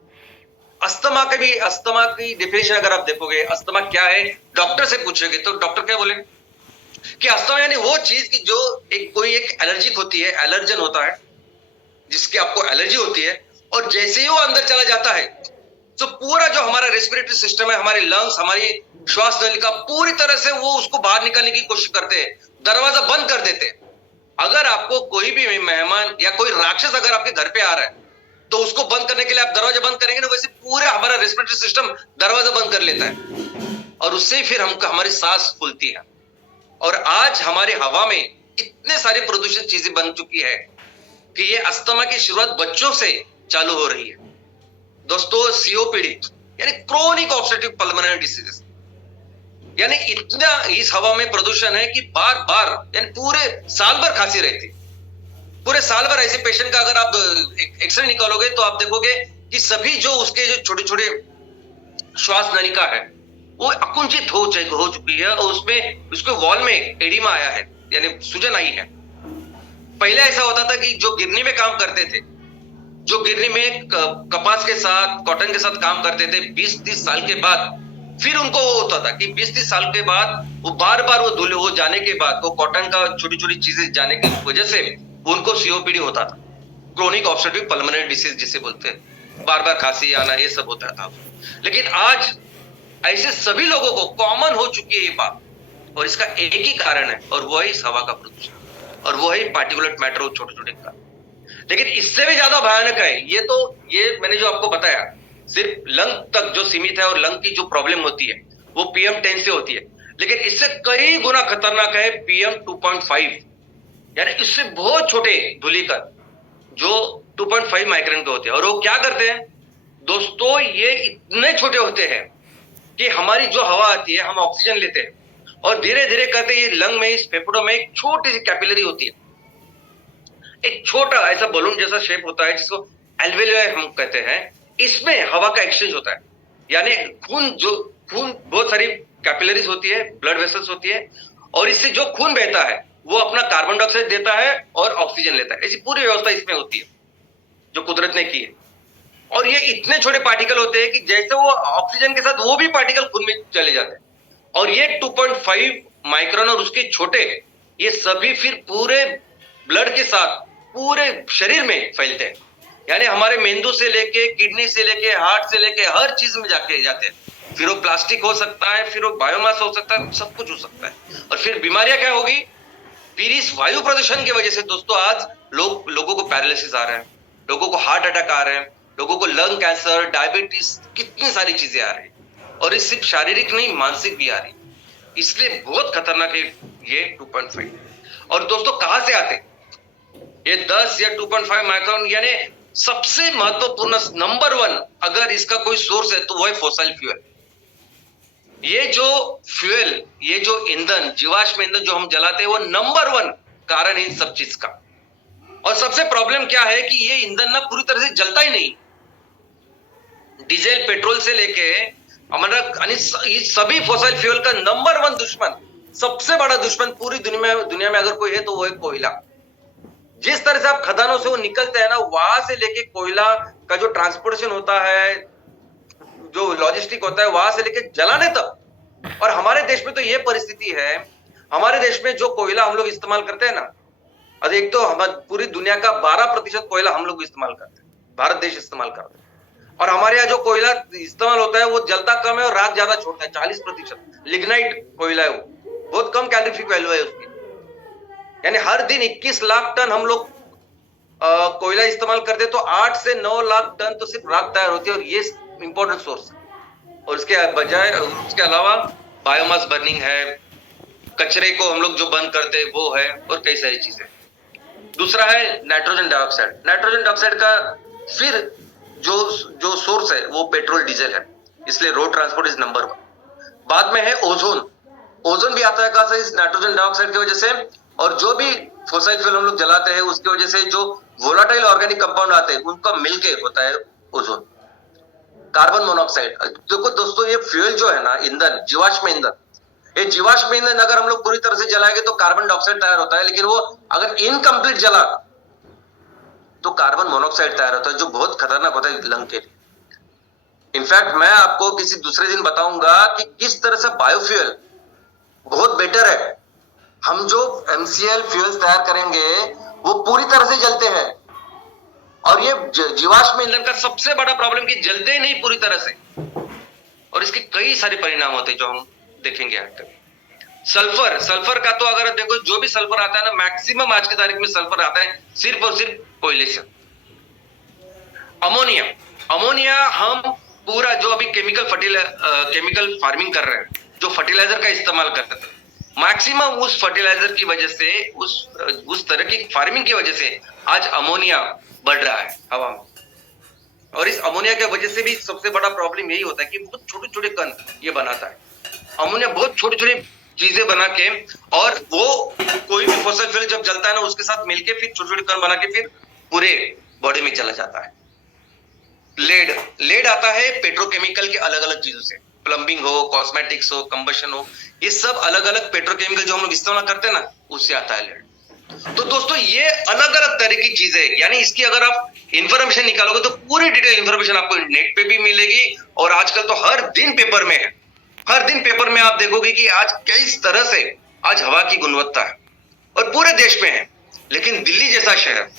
अस्थमा की डेफिनेशन अगर आप देखोगे, अस्थमा क्या है, डॉक्टर से पूछोगे तो डॉक्टर क्या बोले कि अस्थमा यानी वो चीज की जो कोई एक एलर्जिक होती है, एलर्जन होता है जिसकी आपको एलर्जी होती है, और जैसे ही वो अंदर चला जाता है तो पूरा जो हमारा रेस्पिरेटरी सिस्टम है, हमारे लंग्स, हमारी श्वास नलिका, पूरी तरह से वो उसको बाहर निकालने की कोशिश करते हैं, दरवाजा बंद कर देते हैं। अगर आपको कोई भी मेहमान या कोई राक्षस अगर आपके घर पे आ रहा है तो उसको बंद करने के लिए आप दरवाजा बंद करेंगे ना, वैसे पूरा हमारा रेस्पिरेटरी सिस्टम दरवाजा बंद कर लेता है और उससे फिर हमारी सांस फूलती है। और आज हमारी हवा में इतने सारे प्रदूषित चीजें बन चुकी है कि ये अस्थमा की शुरुआत बच्चों से चालू हो रही है। दोस्तों, COPD यानी क्रोनिक ऑब्स्ट्रक्टिव पल्मोनरी डिसीजेस, यानी इतना इस हवा में प्रदूषण है कि बार बार यानी पूरे साल भर खांसी रहती। पूरे साल भर ऐसे पेशेंट का अगर आप एक्सरे निकालोगे तो आप देखोगे कि सभी जो उसके जो छोटे छोटे श्वास नलिका है वो अकुंचित हो चुकी है और उसमें उसके वॉल में एडिमा आया है, यानी सूजन आई है। पहले ऐसा होता था कि जो गिरनी में काम करते थे, जो गिरनी में कपास के साथ, कॉटन के साथ काम करते थे, 20-30 साल के बाद फिर उनको वो होता था कि 20-30 साल के बाद वो बार बार वो धुले हो जाने के बाद, वो कॉटन का छोटी छोटी चीजें जाने की वजह से उनको COPD होता था, क्रोनिक ऑब्स्ट्रक्टिव पल्मोनरी डिसीज जिसे बोलते हैं, बार बार खांसी आना, ये सब होता था। लेकिन आज ऐसे सभी लोगों को कॉमन हो चुकी है ये बात, और इसका एक ही कारण है और वो है इस हवा का प्रदूषण, और वो है पार्टिकुलेट मैटर, छोटे छोटे का। लेकिन इससे भी ज्यादा भयानक है ये मैंने जो आपको बताया सिर्फ लंग तक जो सीमित है, और लंग की जो प्रॉब्लम होती है वो PM10 से होती है। लेकिन इससे कई गुना खतरनाक है PM2.5, यानी इससे बहुत छोटे धूलिकण जो 2.5 माइक्रोन के होते हैं। और वो क्या करते हैं दोस्तों, ये इतने छोटे होते हैं कि हमारी जो हवा आती है, हम ऑक्सीजन लेते हैं और धीरे धीरे करते ये लंग में, इस फेफड़ों में एक छोटी सी कैपिलरी होती है, एक छोटा ऐसा बलून जैसा शेप होता है जिसको एल्वेओलाई हम कहते हैं। इसमें हवा का एक्सचेंज होता है, यानी खून बहुत सारी कैपिलरीज होती है, ब्लड वेसल्स होती है, और इससे जो खून बहता है वो अपना कार्बन डाइऑक्साइड देता है और ऑक्सीजन लेता है। ऐसी पूरी व्यवस्था इसमें होती है जो कुदरत ने की है। और ये इतने छोटे पार्टिकल होते हैं कि जैसे वो ऑक्सीजन के साथ वो भी पार्टिकल खून में चले जाते हैं। और ये 2.5 माइक्रोन और उसके छोटे, ये सभी फिर पूरे ब्लड के साथ पूरे शरीर में फैलते हैं, यानी हमारे मेंदू से लेके, किडनी से लेके, हार्ट से लेके हर चीज में जाके जाते हैं। फिर वो प्लास्टिक हो सकता है, फिर वो बायोमास हो सकता है, सब कुछ हो सकता है। और फिर बीमारियां क्या होगी, फिर इस वायु प्रदूषण की वजह से दोस्तों आज लोगों को पैरालिसिस आ रहे हैं, लोगों को हार्ट अटैक आ रहे हैं, लोगों को लंग कैंसर, डायबिटीज, कितनी सारी चीजें आ रही है। और ये सिर्फ शारीरिक नहीं, मानसिक भी आ रही है। इसलिए बहुत खतरनाक है ये 2.5। और दोस्तों कहां से आते, ये 10 या 2.5 माइक्रोन, यानी सबसे महत्वपूर्ण नंबर 1 अगर इसका कोई सोर्स है तो वो है फॉसिल फ्यूल। ये जो फ्यूल, ये जो ईंधन, जीवाश्म ईंधन जो हम जलाते हैं, वो नंबर 1 कारण है इन सब चीज का। और सबसे प्रॉब्लम क्या है कि ये ईंधन ना पूरी तरह से जलता ही नहीं। डीजल, पेट्रोल से लेके हमारा यानी सभी फॉसिल फ्यूल का नंबर 1 दुश्मन, सबसे बड़ा दुश्मन पूरी दुनिया में अगर कोई है तो वो है कोयला। जिस तरह से आप खदानों से वो निकलते हैं ना, वहां से लेके कोयला का जो ट्रांसपोर्टेशन होता है, जो लॉजिस्टिक होता है, वहां से लेके जलाने तक। और हमारे देश में तो ये परिस्थिति है, हमारे देश में जो कोयला हम लोग इस्तेमाल करते हैं ना, और एक तो हम पूरी दुनिया का 12% कोयला हम लोग इस्तेमाल करते हैं, भारत देश इस्तेमाल करते हैं। और हमारे यहाँ जो कोयला इस्तेमाल होता है वो जलता कम है और राख ज्यादा छोड़ता है, 40% लिग्नाइट कोयला है, वो बहुत कम कैलोरीफिक वैल्यू है उसकी। यानी हर दिन 21 लाख टन हम लोग कोयला इस्तेमाल करते, तो 8 से 9 लाख टन तो सिर्फ राख तैयार होती है, और ये इंपॉर्टेंट सोर्स है। और इसके बजाय उसके अलावा बायोमास बर्निंग है, कचरे को हम लोग जो बंद करते हैं वो है, और कई सारी चीजें। दूसरा है नाइट्रोजन डाइऑक्साइड। नाइट्रोजन डाइऑक्साइड का फिर जो सोर्स है वो पेट्रोल डीजल है, इसलिए रोड ट्रांसपोर्ट इज नंबर 1। बाद में है ओजोन। ओजोन भी आता है कहां से? इस नाइट्रोजन डाइऑक्साइड की वजह से। और जो भी फॉसिल फ्यूल हम लोग जलाते हैं उसकी वजह से जो वोलाटाइल ऑर्गेनिक कंपाउंड आते हैं उनका मिलके होता है ओजोन। Carbon monoxide. देखो दोस्तों, ये फ्यूल जो है ना, ईंधन, जीवाश्म ईंधन, ये जीवाश्म ईंधन अगर हम लोग पूरी तरह से जलाएंगे तो कार्बन डाइऑक्साइड तैयार होता है, लेकिन वो अगर इनकम्प्लीट जला तो कार्बन मोनोऑक्साइड तैयार होता है, जो बहुत खतरनाक होता है लंग के लिए। इनफैक्ट मैं आपको किसी दूसरे दिन बताऊंगा कि किस तरह से बायोफ्यूल बहुत बेटर है। हम जो MCL फ्यूल तैयार करेंगे वो पूरी तरह से जलते हैं, और ये जीवाश्म ईंधन का सबसे बड़ा प्रॉब्लम कि जलते ही नहीं पूरी तरह से, और इसके कई सारे परिणाम होते हैं जो हम देखेंगे आगे। सल्फर का तो अगर देखो, जो भी सल्फर आता है ना, मैक्सिमम आज की तारीख में सल्फर आता है सिर्फ और सिर्फ कोयले से। अमोनिया हम पूरा जो अभी केमिकल फार्मिंग कर रहे हैं, जो फर्टिलाइजर का इस्तेमाल करते हैं, मैक्सिमम उस फर्टिलाइजर की वजह से, उस तरह की फार्मिंग की वजह से आज अमोनिया बढ़ रहा है हवा में। और इस अमोनिया की वजह से भी सबसे बड़ा प्रॉब्लम यही होता है कि बहुत छोटे छोटे कण ये बनाता है। अमोनिया बहुत छोटे छोटे चीजें बना के, और वो कोई भी फॉसिल फ्यूल जब जलता है ना, उसके साथ मिलके फिर छोटे छोटे कण बना के फिर पूरे बॉडी में चला जाता है। लेड आता है पेट्रोकेमिकल के अलग अलग चीजों से, प्लम्बिंग हो, कॉस्मेटिक्स हो, कंबशन हो, ये सब अलग अलग पेट्रोकेमिकल जो हम लोग इस्तेमाल करते हैं ना, उससे आता है लेड। तो दोस्तों, ये अलग अलग तरह की चीजें है, यानी इसकी अगर आप इंफॉर्मेशन निकालोगे तो पूरी डिटेल इंफॉर्मेशन आपको नेट पे भी मिलेगी, और आजकल तो हर दिन पेपर में है। हर दिन पेपर में आप देखोगे कि आज किस तरह से आज हवा की गुणवत्ता है, और पूरे देश में है। लेकिन दिल्ली जैसा शहर,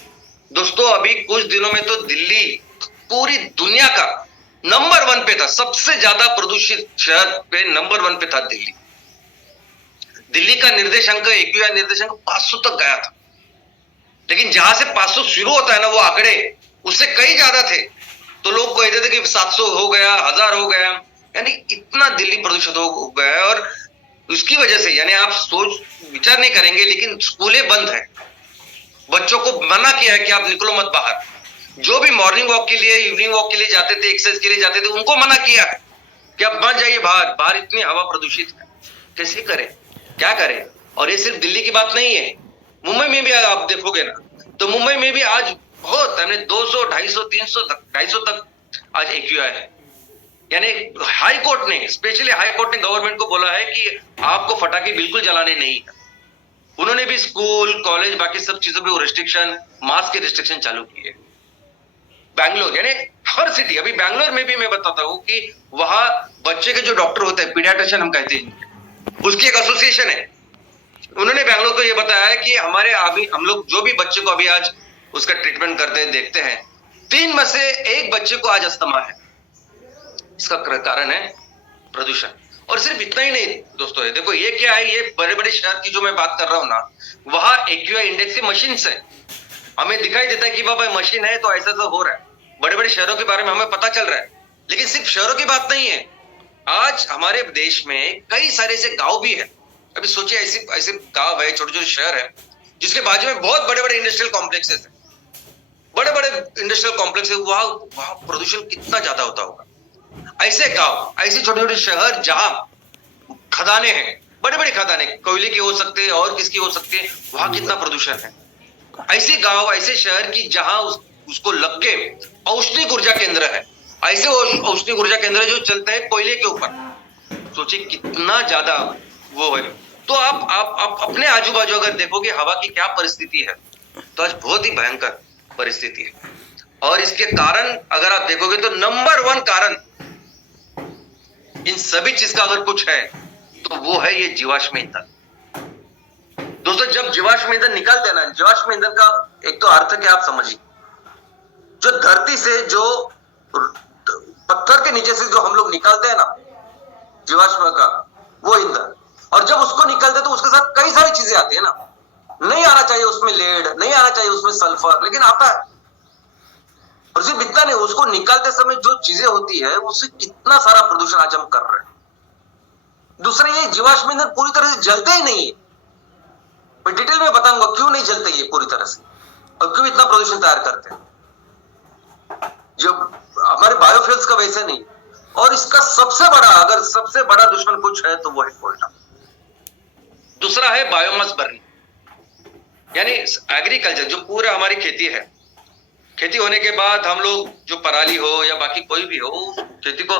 दोस्तों अभी कुछ दिनों में तो दिल्ली पूरी दुनिया का नंबर 1 पे था, सबसे ज्यादा प्रदूषित शहर पे नंबर 1 पे था दिल्ली। दिल्ली का निर्देशांक, AQI निर्देशांक 500 तक गया था। लेकिन जहां से 500 शुरू होता है ना, वो आंकड़े उससे कई ज्यादा थे, तो लोग कहते थे कि 700 हो गया, 1000 हो गया, यानी इतना दिल्ली प्रदूषित हो गया है। और उसकी वजह से, यानी आप विचार नहीं करेंगे, लेकिन स्कूलें बंद है, बच्चों को मना किया है कि आप निकलो मत बाहर। जो भी मॉर्निंग वॉक के लिए, इवनिंग वॉक के लिए जाते थे, एक्सरसाइज के लिए जाते थे, उनको मना किया है कि आप मत जाइए बाहर इतनी हवा प्रदूषित है। कैसे करें, क्या करें? और ये सिर्फ दिल्ली की बात नहीं है, मुंबई में भी आप देखोगे ना, तो मुंबई में भी आज बहुत, हमने 200, 250, 300 तक आज AQI है। यानी हाई कोर्ट ने, स्पेशली हाई कोर्ट ने गवर्नमेंट को बोला है कि आपको फटाके बिल्कुल जलाने नहीं है। उन्होंने भी स्कूल, कॉलेज, बाकी सब चीजों पे रिस्ट्रिक्शन, मास्क के रिस्ट्रिक्शन चालू किए। बैंगलोर, यानी हर सिटी, अभी बैंगलोर में भी मैं बताता हूँ कि वहां बच्चे के जो डॉक्टर होते हैं, पीडियाट्रिशियन हम कहते हैं, उसकी एक एसोसिएशन है। उन्होंने बैंगलोर को यह बताया है कि हमारे अभी हम लोग जो भी बच्चे को अभी आज उसका ट्रीटमेंट करते हैं, देखते हैं, 3 में से 1 बच्चे को आज अस्थमा है। इसका कारण है प्रदूषण। और सिर्फ इतना ही नहीं दोस्तों, देखो ये क्या है, ये बड़े बड़े शहर की जो मैं बात कर रहा हूं ना, वहां AQI इंडेक्स मशीन है, हमें दिखाई देता है कि बाबा मशीन है तो ऐसा ऐसा हो रहा है। बड़े बड़े शहरों के बारे में हमें पता चल रहा है। लेकिन सिर्फ शहरों की बात नहीं है, आज हमारे देश में कई सारे ऐसे गांव भी है। अभी सोचिए, ऐसे गांव है, छोटे छोटे शहर है, जिसके बाजू में बहुत बड़े बड़े इंडस्ट्रियल कॉम्प्लेक्सेस है, बड़े बड़े इंडस्ट्रियल कॉम्प्लेक्स है, वहां प्रदूषण कितना ज्यादा होता होगा। ऐसे गांव, ऐसे छोटे छोटे शहर जहां खदानें हैं, बड़े बड़े खदानें, कोयले की हो सकते हैं और किसकी हो सकती है, वहां कितना प्रदूषण है। ऐसे गांव, ऐसे शहर की जहां उसको लग के औष्णिक ऊर्जा केंद्र है। ऐसे औष्णिक ऊर्जा केंद्र जो चलते हैं कोयले के ऊपर, सोचिए कितना ज्यादा वो है। तो आप अपने आजू बाजू अगर देखोगे हवा की क्या परिस्थिति है, तो आज बहुत ही भयंकर परिस्थिति है। और इसके कारण अगर आप देखोगे तो नंबर 1 कारण इन सभी चीज का अगर कुछ है तो वो है ये जीवाश्म ईंधन। दोस्तों, जब जीवाश्म ईंधन निकालते हैं ना, जीवाश्म ईंधन का एक तो अर्थ क्या आप समझिए, जो धरती से, जो पत्थर के नीचे से जो हम लोग निकालते हैं ना जीवाश्म का, वो ईंधन, और जब उसको निकालते हैं तो उसके साथ कई सारी चीजें आती है ना। नहीं आना चाहिए उसमें लेड, नहीं आना चाहिए उसमें सल्फर, लेकिन आता है। और सिर्फ इतना नहीं, उसको निकालते समय जो चीजें होती है उससे कितना सारा प्रदूषण आज हम कर रहे हैं। दूसरा, ये जीवाश्म ईंधन पूरी तरह से जलते ही नहीं है। मैं डिटेल में बताऊंगा क्यों नहीं जलते ये पूरी तरह से और क्यों इतना प्रदूषण तैयार करते हैं। जो हमारे बायोफ्यूल्स का वैसे नहीं। और इसका सबसे बड़ा, अगर सबसे बड़ा दुश्मन कुछ है तो वो है कोयला। दूसरा है बायोमास बर्निंग, यानी एग्रीकल्चर, जो पूरा हमारी खेती है, खेती होने के बाद हम लोग जो पराली हो या बाकी कोई भी हो, खेती को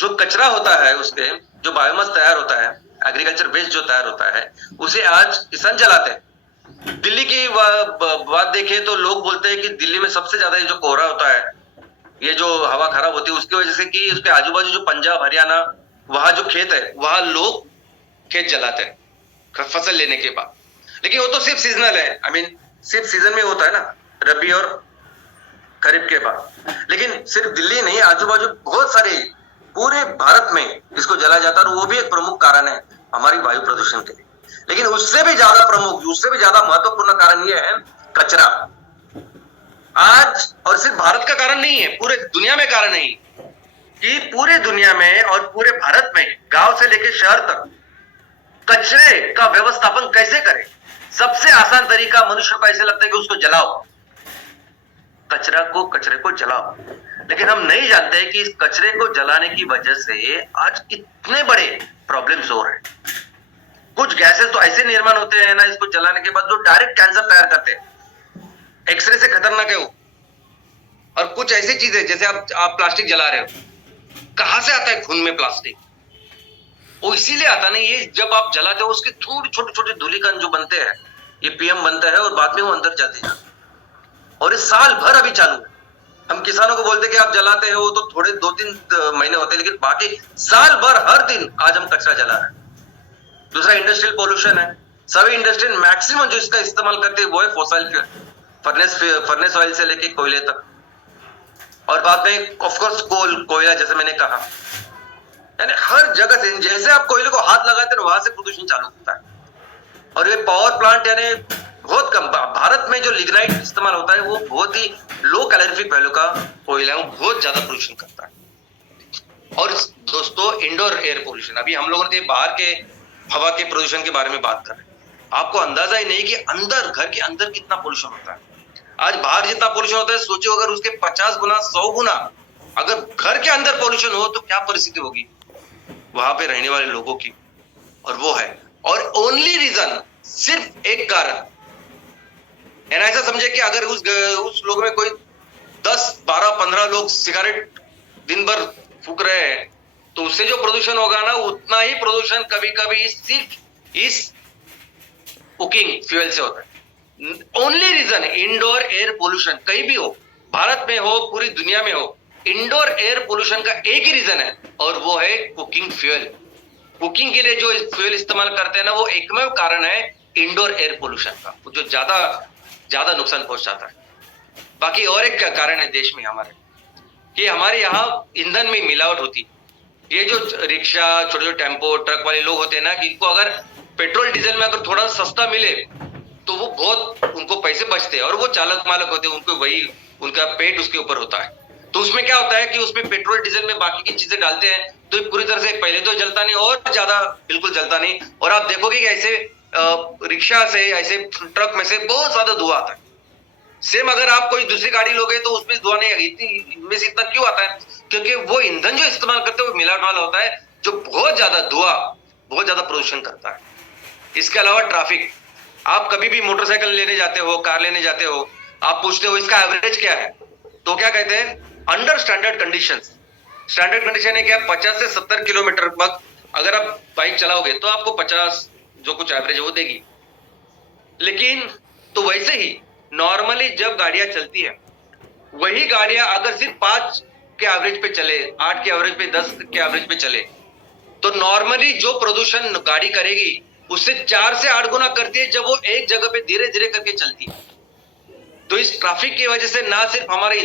जो कचरा होता है, उसके जो बायोमास तैयार होता है, एग्रीकल्चर वेस्ट जो तैयार होता है, उसे आज किसान जलाते हैं। दिल्ली की बात देखें तो लोग बोलते हैं कि दिल्ली में सबसे ज्यादा ये जो कोहरा होता है, ये जो हवा खराब होती है, उसकी वजह से कि उसके आजू बाजू जो पंजाब हरियाणा वहां जो खेत है, वहां लोग खेत जलाते हैं फसल लेने के बाद। लेकिन वो तो सिर्फ सीजनल है, सिर्फ सीजन में होता है ना, रबी और खरीफ के बाद। लेकिन सिर्फ दिल्ली नहीं, आजू बाजू बहुत सारे पूरे भारत में इसको जलाया जाता है, और वो भी एक प्रमुख कारण है हमारी वायु प्रदूषण के लिए। लेकिन उससे भी ज्यादा प्रमुख, उससे भी ज्यादा महत्वपूर्ण कारण ये है कचरा। आज, और सिर्फ भारत का कारण नहीं है, पूरे दुनिया में कारण नहीं, कि पूरे दुनिया में और पूरे भारत में गांव से लेकर शहर तक कचरे का व्यवस्थापन कैसे करें। सबसे आसान तरीका मनुष्य को ऐसे लगता है कि उसको जलाओ, कचरे को जलाओ। लेकिन हम नहीं जानते कि इस कचरे को जलाने की वजह से आज कितने बड़े प्रॉब्लम्स हो रहे हैं। कुछ गैसेस तो ऐसे निर्माण होते हैं ना इसको जलाने के बाद, जो डायरेक्ट कैंसर तैयार करते हैं, एक्सरे से खतरनाक है वो। और कुछ ऐसी चीजें, जैसे आप प्लास्टिक जला रहे हो, कहां से आता है खून में प्लास्टिक? वो इसीलिए आता नहीं, ये जब आप जलाते हो उसके थोड़ी छोटे छोटे धूलिकण जो बनते हैं, ये पीएम बनता है और बाद में वो अंदर जाते हैं। और इस साल भर अभी चालू है। हम किसानों को बोलते हैं कि आप जलाते हो तो थोड़े 2-3 महीने होते हैं, लेकिन बाकी साल भर हर दिन आज हम कचरा जला रहे हैं। दूसरा इंडस्ट्रियल पोल्यूशन है। सभी इंडस्ट्री मैक्सिमम जो इसका इस्तेमाल करते हैं वो है फॉसिल फ्यूल, फर्नेस ऑयल से लेके कोयले तक, और बाद में ऑफकोर्स कोयला, जैसे मैंने कहा। यानी हर जगह से, जैसे आप कोयले को हाथ लगाते हैं वहां से प्रदूषण चालू होता है। और ये पावर प्लांट, यानी बहुत कम, भारत में जो लिग्नाइट इस्तेमाल होता है वो बहुत ही लो कैलोरीफिक वैल्यू का कोयला है, बहुत ज्यादा प्रदूषण करता है। और दोस्तों, इंडोर एयर पोल्यूशन, अभी हम लोगों ने बाहर के हवा के प्रदूषण के बारे में बात कर रहे हैं। आपको अंदाजा ही नहीं कि अंदर, घर के अंदर कितना पोल्यूशन होता है। आज बाहर जितना पोल्यूशन होता है, सोचो अगर उसके 50 गुना 100 गुना अगर घर के अंदर पोल्यूशन हो तो क्या परिस्थिति होगी वहां पे रहने वाले लोगों की। और वो है, और ओनली रीजन, सिर्फ एक कारण, ऐसा समझे कि अगर उस लोगों में कोई 10, 12, 15 लोग सिगरेट दिन भर फूक रहे हैं, तो उससे जो प्रदूषण होगा ना, उतना ही प्रदूषण कभी कभी सिर्फ इस कुकिंग फ्यूल से होता है। Only reason indoor air pollution, कहीं भी हो, भारत में हो, पूरी दुनिया में हो, इंडोर एयर पोल्यूशन का एक ही रीजन है, और वो है कुकिंग फ्यूल। कुकिंग के लिए जो फ्यूल इस्तेमाल करते हैं ना, वो एकमेव कारण है इंडोर एयर पोल्यूशन का, जो ज्यादा नुकसान पहुंचाता है। बाकी और एक कारण है देश में हमारे, कि हमारे यहाँ ईंधन में मिलावट होती है। ये जो रिक्शा, छोटे छोटे टेम्पो, ट्रक वाले लोग होते हैं ना, कि इनको अगर पेट्रोल डीजल में अगर थोड़ा सस्ता मिले तो वो बहुत, उनको पैसे बचते हैं, और वो चालक मालक होते हैं, उनको वही उनका पेट उसके ऊपर होता है। तो उसमें क्या होता है कि उसमें पेट्रोल डीजल में बाकी की चीजें डालते हैं, तो ये पूरी तरह से पहले तो जलता नहीं, और ज्यादा बिल्कुल जलता नहीं। और आप देखोगे कि ऐसे रिक्शा से, ऐसे ट्रक में से बहुत ज्यादा धुआं आता है। सेम अगर आप कोई दूसरी गाड़ी लोगे तो उसमें धुआं नहीं आएगी। इनमें से इतना क्यों आता है? क्योंकि वो ईंधन जो इस्तेमाल करते हैं वो मिलावट वाला होता है, जो बहुत ज्यादा धुआं, बहुत ज्यादा प्रदूषण करता है। इसके अलावा ट्रैफिक, आप कभी भी मोटरसाइकिल लेने जाते हो, कार लेने जाते हो, आप पूछते हो इसका एवरेज क्या है, तो क्या कहते हैं, under standard conditions. Standard condition है कि आप 50 से 70 किलोमीटर तक अगर आप बाइक चलाओगे तो आपको 50 जो कुछ एवरेज है वो देगी। लेकिन तो वैसे ही नॉर्मली जब गाड़ियां चलती है, वही गाड़ियां अगर सिर्फ 5 के एवरेज पे चले, 8 के एवरेज पे, 10 के एवरेज पे चले, तो नॉर्मली जो प्रदूषण गाड़ी करेगी उससे 4 से 8 गुना करती है जब वो एक जगह पे धीरे धीरे करके चलती है। तो इस ट्रैफिक की वजह से ना सिर्फ हमारे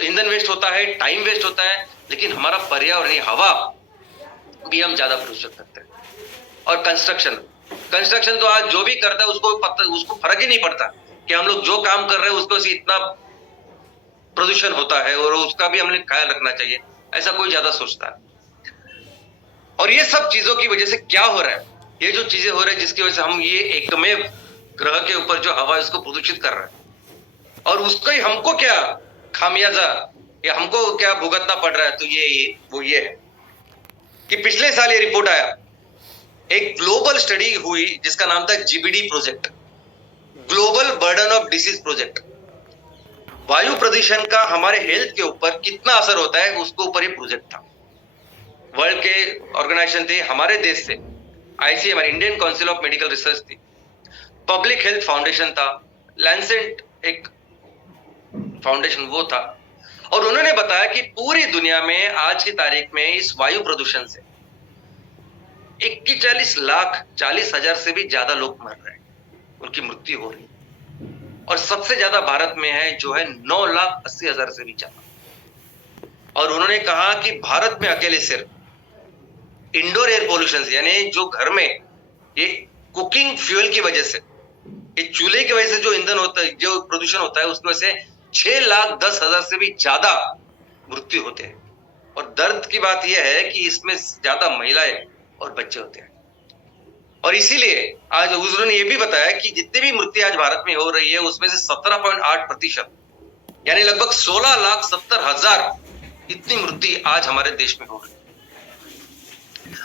ईंधन वेस्ट होता है, टाइम वेस्ट होता है, लेकिन हमारा पर्यावरणीय हवा भी हम ज्यादा प्रदूषित करते हैं। और कंस्ट्रक्शन तो आज जो भी करता है उसको फर्क ही नहीं पड़ता कि हम लोग जो काम कर रहे हैं उसको से इतना प्रदूषण होता है और उसका भी हमें ख्याल रखना चाहिए, ऐसा कोई ज्यादा सोचता है। और ये सब चीजों की वजह से क्या हो रहा है, ये जो चीजें हो रही है जिसकी वजह से हम ये एकमेव ग्रह के ऊपर जो हवा है उसको प्रदूषित कर रहे हैं, और उसका ही हमको क्या खामियाजा या हमको क्या भुगतना पड़ रहा है, तो ये है कि पिछले साल ये रिपोर्ट आया, एक ग्लोबल स्टडी हुई जिसका नाम था GBD project, global burden of disease project. वायु प्रदूषण का हमारे हेल्थ के ऊपर कितना असर होता है उसके ऊपर ये प्रोजेक्ट था। वर्ल्ड के ऑर्गेनाइजेशन थे, हमारे देश से ICMR, Indian council of medical research थी, पब्लिक हेल्थ फाउंडेशन था, लैंसेट एक फाउंडेशन वो था, और उन्होंने बताया कि पूरी दुनिया में आज की तारीख में इस वायु प्रदूषण से 41,40,000 से भी ज्यादा लोग मर रहे हैं, उनकी मृत्यु हो रही है। और सबसे ज्यादा भारत में है जो है 9,80,000 से भी ज्यादा। और उन्होंने कहा कि भारत में अकेले सिर्फ इंडोर एयर पोल्यूशन से, यानी जो घर में ये कुकिंग फ्यूल की वजह से, ये चूल्हे की वजह से जो ईंधन होता है, जो प्रदूषण होता है, उसकी वजह से 6,10,000 से भी ज्यादा मृत्यु होते हैं। और दर्द की बात यह है कि इसमें ज्यादा महिलाएं और बच्चे होते हैं। और इसीलिए आज उन्होंने ये भी बताया कि जितनी भी मृत्यु आज भारत में हो रही है उसमें से 17.8%, यानी लगभग 16,70,000 इतनी मृत्यु आज हमारे देश में हो रही है।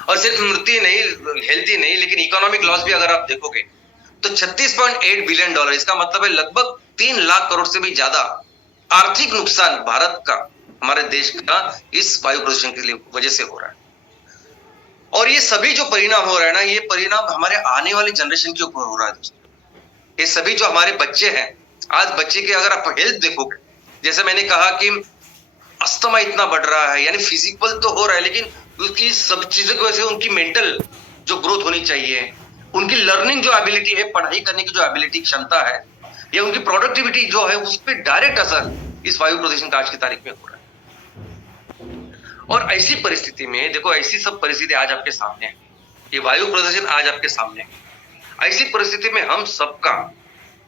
और सिर्फ मृत्यु नहीं, हेल्थ ही नहीं, लेकिन इकोनॉमिक लॉस भी अगर आप देखोगे तो $36.8 बिलियन, इसका मतलब है लगभग 3 लाख करोड़ से भी ज्यादा आर्थिक नुकसान भारत का, हमारे देश का इस वायु प्रदूषण की वजह से हो रहा है। और ये सभी जो परिणाम हो रहा है ना, ये परिणाम हमारे आने वाली जनरेशन के ऊपर हो रहा है दोस्तों। ये सभी जो हमारे बच्चे हैं, आज बच्चे के अगर आप हेल्थ देखोगे, जैसे मैंने कहा कि अस्थमा इतना बढ़ रहा है, यानी फिजिकल तो हो रहा है, लेकिन उसकी सब चीजों की वजह से उनकी मेंटल जो ग्रोथ होनी चाहिए, उनकी लर्निंग जो एबिलिटी है, पढ़ाई करने की जो एबिलिटी क्षमता है, या उनकी प्रोडक्टिविटी जो है, उस पर डायरेक्ट असर इस वायु प्रदूषण का आज की तारीख में हो रहा है। और ऐसी परिस्थिति में देखो, ऐसी सब परिस्थिति आज आपके सामने है, ये वायु प्रदूषण आज आपके सामने है। ऐसी परिस्थिति में हम सबका,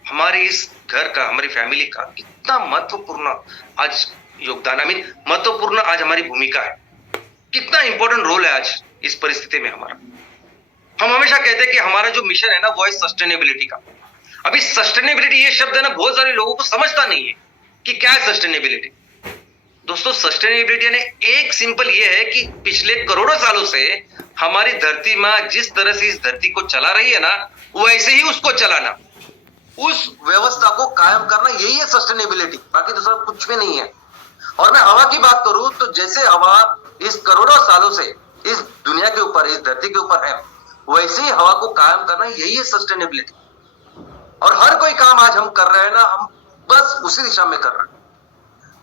हमारे इस घर का, हमारी फैमिली का कितना महत्वपूर्ण आज योगदान, महत्वपूर्ण आज हमारी भूमिका है, कितना इंपॉर्टेंट रोल है आज इस परिस्थिति में हमारा। हम हमेशा कहते हैं कि हमारा जो मिशन है ना, वो है सस्टेनेबिलिटी का। अभी सस्टेनेबिलिटी ये शब्द है ना, बहुत सारे लोगों को समझता नहीं है कि क्या है सस्टेनेबिलिटी। दोस्तों, सस्टेनेबिलिटी यानी एक सिंपल ये है कि पिछले करोड़ों सालों से हमारी धरती माँ जिस तरह से इस धरती को चला रही है ना, वैसे ही उसको चलाना, उस व्यवस्था को कायम करना, यही है सस्टेनेबिलिटी, बाकी दूसरा कुछ भी नहीं है। और मैं हवा की बात करूं तो जैसे हवा इस करोड़ों सालों से इस दुनिया के ऊपर, इस धरती के ऊपर है, वैसे ही हवा को कायम करना, यही है सस्टेनेबिलिटी। और हर कोई काम आज हम कर रहे हैं ना, हम बस उसी दिशा में कर रहे हैं।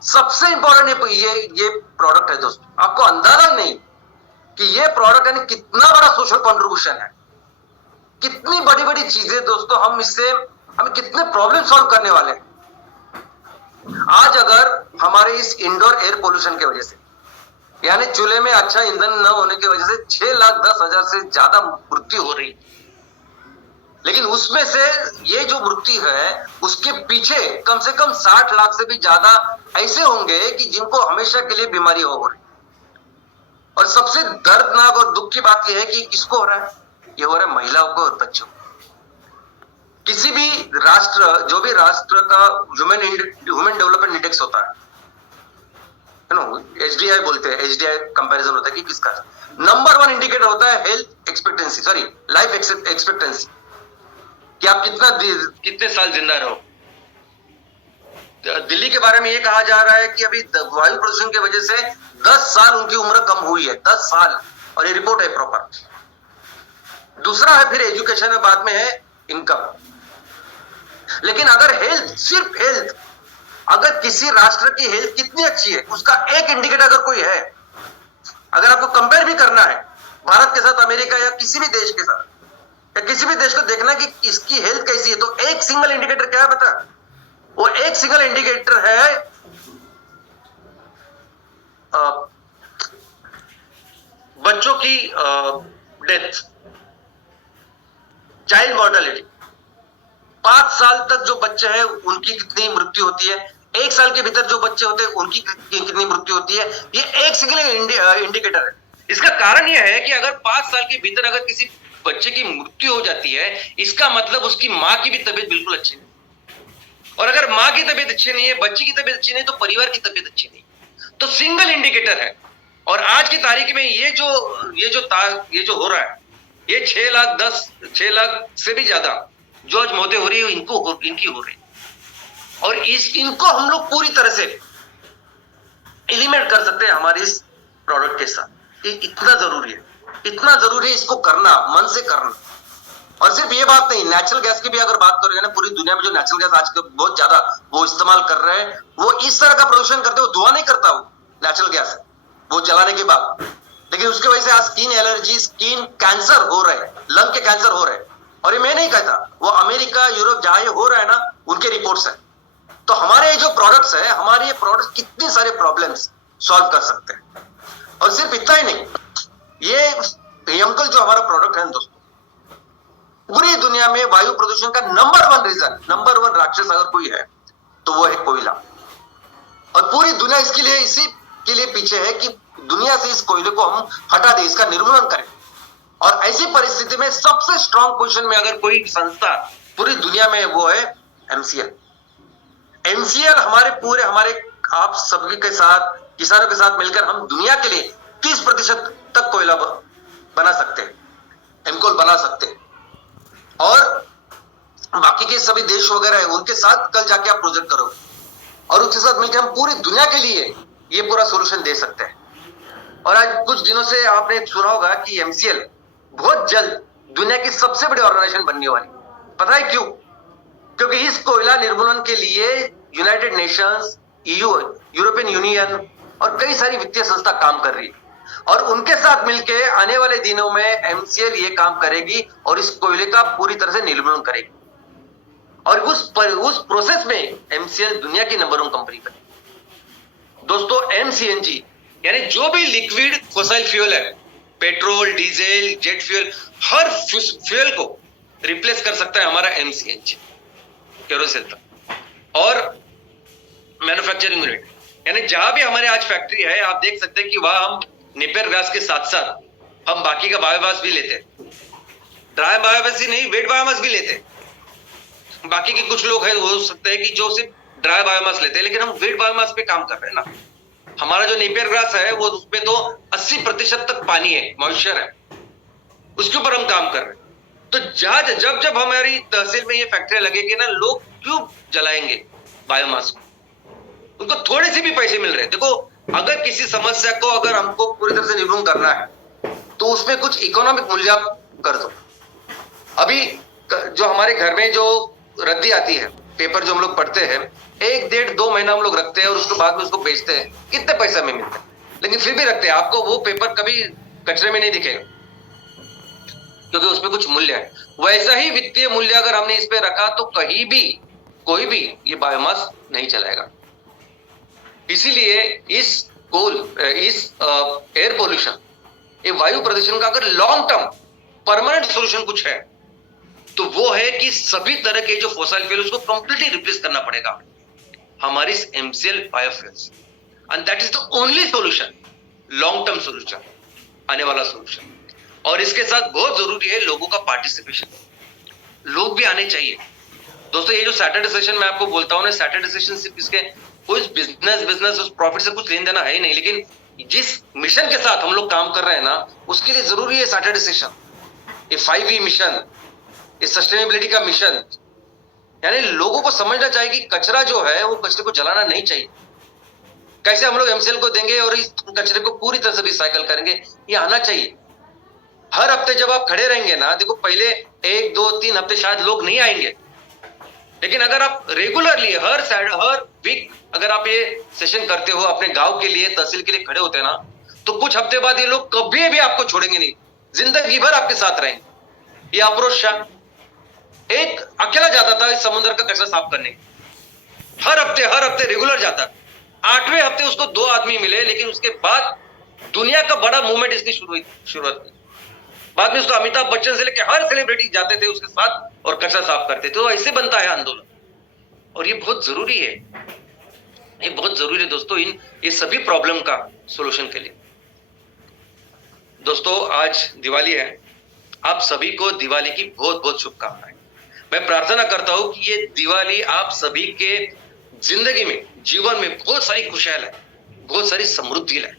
सबसे इंपॉर्टेंट ये प्रोडक्ट है दोस्तों, आपको अंदाजा नहीं कि ये प्रोडक्ट यानी कितना बड़ा सोशल कंट्रीब्यूशन है, कितनी बड़ी बड़ी चीजें दोस्तों, हम इससे हमें कितने प्रॉब्लम सॉल्व करने वाले हैं। आज अगर हमारे इस इंडोर एयर पोल्यूशन की वजह से, यानी चूल्हे में अच्छा ईंधन न होने की वजह से 6,10,000 से ज्यादा मृत्यु हो रही, लेकिन उसमें से ये जो मृत्यु है उसके पीछे कम से कम 60 लाख से भी ज्यादा ऐसे होंगे कि जिनको हमेशा के लिए बीमारी हो रही। और सबसे दर्दनाक और दुख की बात यह है कि किसको हो रहा है, ये हो रहा है महिलाओं को और बच्चों को। किसी भी राष्ट्र, जो भी राष्ट्र का ह्यूमन डेवलपमेंट इंडेक्स होता है ना, HDI बोलते हैं, HDI कंपैरिजन होता है कि किसका नंबर 1 इंडिकेटर होता है health expectancy, sorry life expectancy, कि आप कितने साल जिंदा रहो। दिल्ली के बारे में ये कहा जा रहा है कि अभी वायु प्रदूषण की वजह से 10 साल उनकी उम्र कम हुई है, 10 साल, और ये रिपोर्ट है प्रॉपर। दूसरा है फिर एजुकेशन है, बाद में है इनकम। लेकिन अगर हेल्थ, सिर्फ हेल्थ, अगर किसी राष्ट्र की हेल्थ कितनी अच्छी है उसका एक इंडिकेटर अगर कोई है, अगर आपको कंपेयर भी करना है भारत के साथ, अमेरिका या किसी भी देश के साथ, या किसी भी देश को देखना कि इसकी हेल्थ कैसी है, तो एक सिंगल इंडिकेटर क्या है पता? वो एक सिंगल इंडिकेटर है बच्चों की डेथ, चाइल्ड मॉर्टेलिटी। 5 साल तक जो बच्चे हैं उनकी कितनी मृत्यु होती है, 1 साल के भीतर जो बच्चे होते हैं उनकी कितनी मृत्यु होती है, ये एक सिंगल इंडिकेटर है। इसका कारण यह है कि अगर 5 साल के भीतर अगर किसी बच्चे की मृत्यु हो जाती है, इसका मतलब उसकी मां की भी तबीयत बिल्कुल अच्छी नहीं, और अगर मां की तबीयत अच्छी नहीं है, बच्चे की तबीयत अच्छी नहीं, तो परिवार की तबीयत अच्छी नहीं। तो सिंगल इंडिकेटर है। और आज की तारीख में ये जो हो रहा है, ये 6 लाख से भी ज्यादा जो आज मौतें हो रही है इनकी हो रही है। और इनको हम लोग पूरी तरह से एलिमिनेट कर सकते हैं हमारे इस प्रोडक्ट के साथ। ये इतना जरूरी है इसको करना, मन से करना। और सिर्फ ये बात नहीं, नेचुरल गैस की भी अगर बात करोगे ना, पूरी दुनिया में जो नेचुरल गैस आज बहुत ज्यादा वो इस्तेमाल कर रहे हैं, वो इस तरह का प्रदूषण करते, वो धुआं नहीं करता, वो नेचुरल गैस वो जलाने के बाद, लेकिन उसकी वजह से आज स्किन एलर्जी, स्किन कैंसर हो रहे हैं, लंग के कैंसर हो रहे हैं। और ये मैं नहीं कहता, वो अमेरिका, यूरोप जहां ये हो रहा है ना, उनके रिपोर्ट्स है। तो हमारे जो प्रोडक्ट्स है, हमारे ये प्रोडक्ट्स कितने सारे प्रॉब्लम्स सॉल्व कर सकते हैं। और सिर्फ इतना ही नहीं, ये हेमकल जो हमारा प्रोडक्ट है दोस्तों, पूरी दुनिया में वायु प्रदूषण का नंबर 1 रीजन, नंबर 1 राक्षस अगर कोई है तो वो है कोयला। और पूरी दुनिया इसके लिए, इसी के लिए पीछे है कि दुनिया से इस कोयले को हम हटा दें, इसका निर्मूलन करें। और ऐसी परिस्थिति में सबसे स्ट्रॉन्ग पोजीशन में अगर कोई संस्था पूरी दुनिया में, वो है एमसीएल। हमारे आप सभी के साथ, किसानों के साथ मिलकर हम दुनिया के लिए 30% तक कोयला बना सकते हैं, एमकोल बना सकते हैं। और बाकी के सभी देश वगैरह है, उनके साथ कल जाके आप प्रोजेक्ट करोगे और उसके साथ मिलकर हम पूरी दुनिया के लिए ये पूरा सोल्यूशन दे सकते हैं। और आज कुछ दिनों से आपने सुना होगा कि एमसीएल बहुत जल्द दुनिया की सबसे बड़ी ऑर्गेनाइजेशन बनने वाली। पता है क्यों? क्योंकि इस कोयला निर्मूलन के लिए यूनाइटेड नेशंस, यूरोपियन यूनियन और कई सारी वित्तीय संस्था काम कर रही है। और उनके साथ मिलकर आने वाले दिनों में एमसीएल ये काम करेगी और इस कोयले का पूरी तरह से निर्मूलन करेगी। और उस प्रोसेस में एमसीएल दुनिया की नंबर 1 कंपनी बनेगी। दोस्तों, एमसीएनजी यानी जो भी लिक्विड फॉसिल फ्यूल है, पेट्रोल, डीजल, जेट फ्यूल, हर फ्यूल को रिप्लेस कर सकता है हमारा एमसीएनजी, केरोसिन तक। और मैन्युफैक्चरिंग यूनिट, यानी जहां भी हमारे आज फैक्ट्री है, आप देख सकते हैं कि वहां हम नेपियर गैस के साथ साथ हम बाकी का बायोमास भी लेते हैं। ड्राई बायोमास ही नहीं, वेट बायोमास भी लेते हैं। बाकी के कुछ लोग हैं, हो सकते हैं कि जो सिर्फ ड्राई बायोमास लेते हैं, लेकिन हम वेट बायोमास पे काम कर रहे हैं ना। हमारा जो नेपियर ग्रास है वो उसमें तो 80% तक पानी है, मॉइस्चर है, उसके ऊपर हम काम कर रहे हैं। तो जब हमारी तहसील में ये फैक्ट्रियां लगेगी ना, लोग क्यों जलाएंगे बायोमास को? उनको थोड़े से भी पैसे मिल रहे हैं। देखो, अगर किसी समस्या को अगर हमको पूरी तरह से निर्मूलन करना है तो उसमें कुछ इकोनॉमिक मूल्य कर दो। अभी जो हमारे घर में जो रद्दी आती है, पेपर जो हम लोग पढ़ते हैं, 1, 1.5, 2 महीना हम लोग रखते हैं और उसके बाद में उसको बेचते हैं, कितने पैसे हमें मिलते हैं, लेकिन फिर भी रखते हैं। आपको वो पेपर कभी कचरे में नहीं दिखेगा क्योंकि उसमें कुछ मूल्य है। वैसा ही वित्तीय मूल्य अगर हमने इस पे रखा तो कहीं भी कोई भी ये बायोमास नहीं चलाएगा। इसीलिए इस एयर पोल्यूशन, ये वायु प्रदूषण का अगर लॉन्ग टर्म परमानेंट सॉल्यूशन कुछ है तो वो है कि सभी तरह के जो फॉसिल फ्यूल उसको कंप्लीटली रिप्लेस करना पड़ेगा हमारी MCL biofuels, and that is the only solution, long term solution, आने वाला सॉल्यूशन। और इसके साथ बहुत जरूरी है लोगों का पार्टिसिपेशन, लोग भी आने चाहिए। दोस्तों, ये जो सैटरडे सेशन मैं आपको बोलता हूँ ना, सैटरडे सेशन सिर्फ इसके कोई बिजनेस उस प्रॉफिट से कुछ लेन देना है ही नहीं, लेकिन जिस मिशन के साथ हम लोग काम कर रहे हैं ना, उसके लिए जरूरी है सैटरडे सेशन। ये 5E मिशन, ये सस्टेनेबिलिटी का मिशन, यानी लोगों को समझना चाहिए कि कचरा जो है वो कचरे को जलाना नहीं चाहिए। कैसे हम लोग एमसीएल को देंगे और इस कचरे को पूरी तरह से रिसाइकल करेंगे, ये आना चाहिए। हर हफ्ते जब आप खड़े रहेंगे ना, देखो पहले 1 2 3 हफ्ते शायद लोग नहीं आएंगे, लेकिन अगर आप रेगुलरली हर वीक अगर आप ये सेशन करते हो, अपने गांव के लिए, तहसील के लिए खड़े होते हैं ना, तो कुछ हफ्ते बाद ये लोग कभी भी आपको छोड़ेंगे नहीं, जिंदगी भर आपके साथ रहेंगे। ये अफरोज शाह एक अकेला जाता था इस समुद्र का कचरा साफ करने, हर हफ्ते रेगुलर जाता। 8वें हफ्ते उसको 2 आदमी मिले, लेकिन उसके बाद दुनिया का बड़ा मूवमेंट इसकी शुरुआत की। बाद में उसको अमिताभ बच्चन से लेकर हर सेलिब्रिटी जाते थे उसके साथ और कचरा साफ करते थे। तो ऐसे बनता है आंदोलन, और ये बहुत जरूरी है, ये बहुत जरूरी है दोस्तों, ये सभी प्रॉब्लम का सॉल्यूशन के लिए। दोस्तों आज दिवाली है, आप सभी को दिवाली की बहुत बहुत शुभकामनाएं। मैं प्रार्थना करता हूं कि ये दिवाली आप सभी के जिंदगी में, जीवन में बहुत सारी खुशियां लाए, बहुत सारी समृद्धि लाए।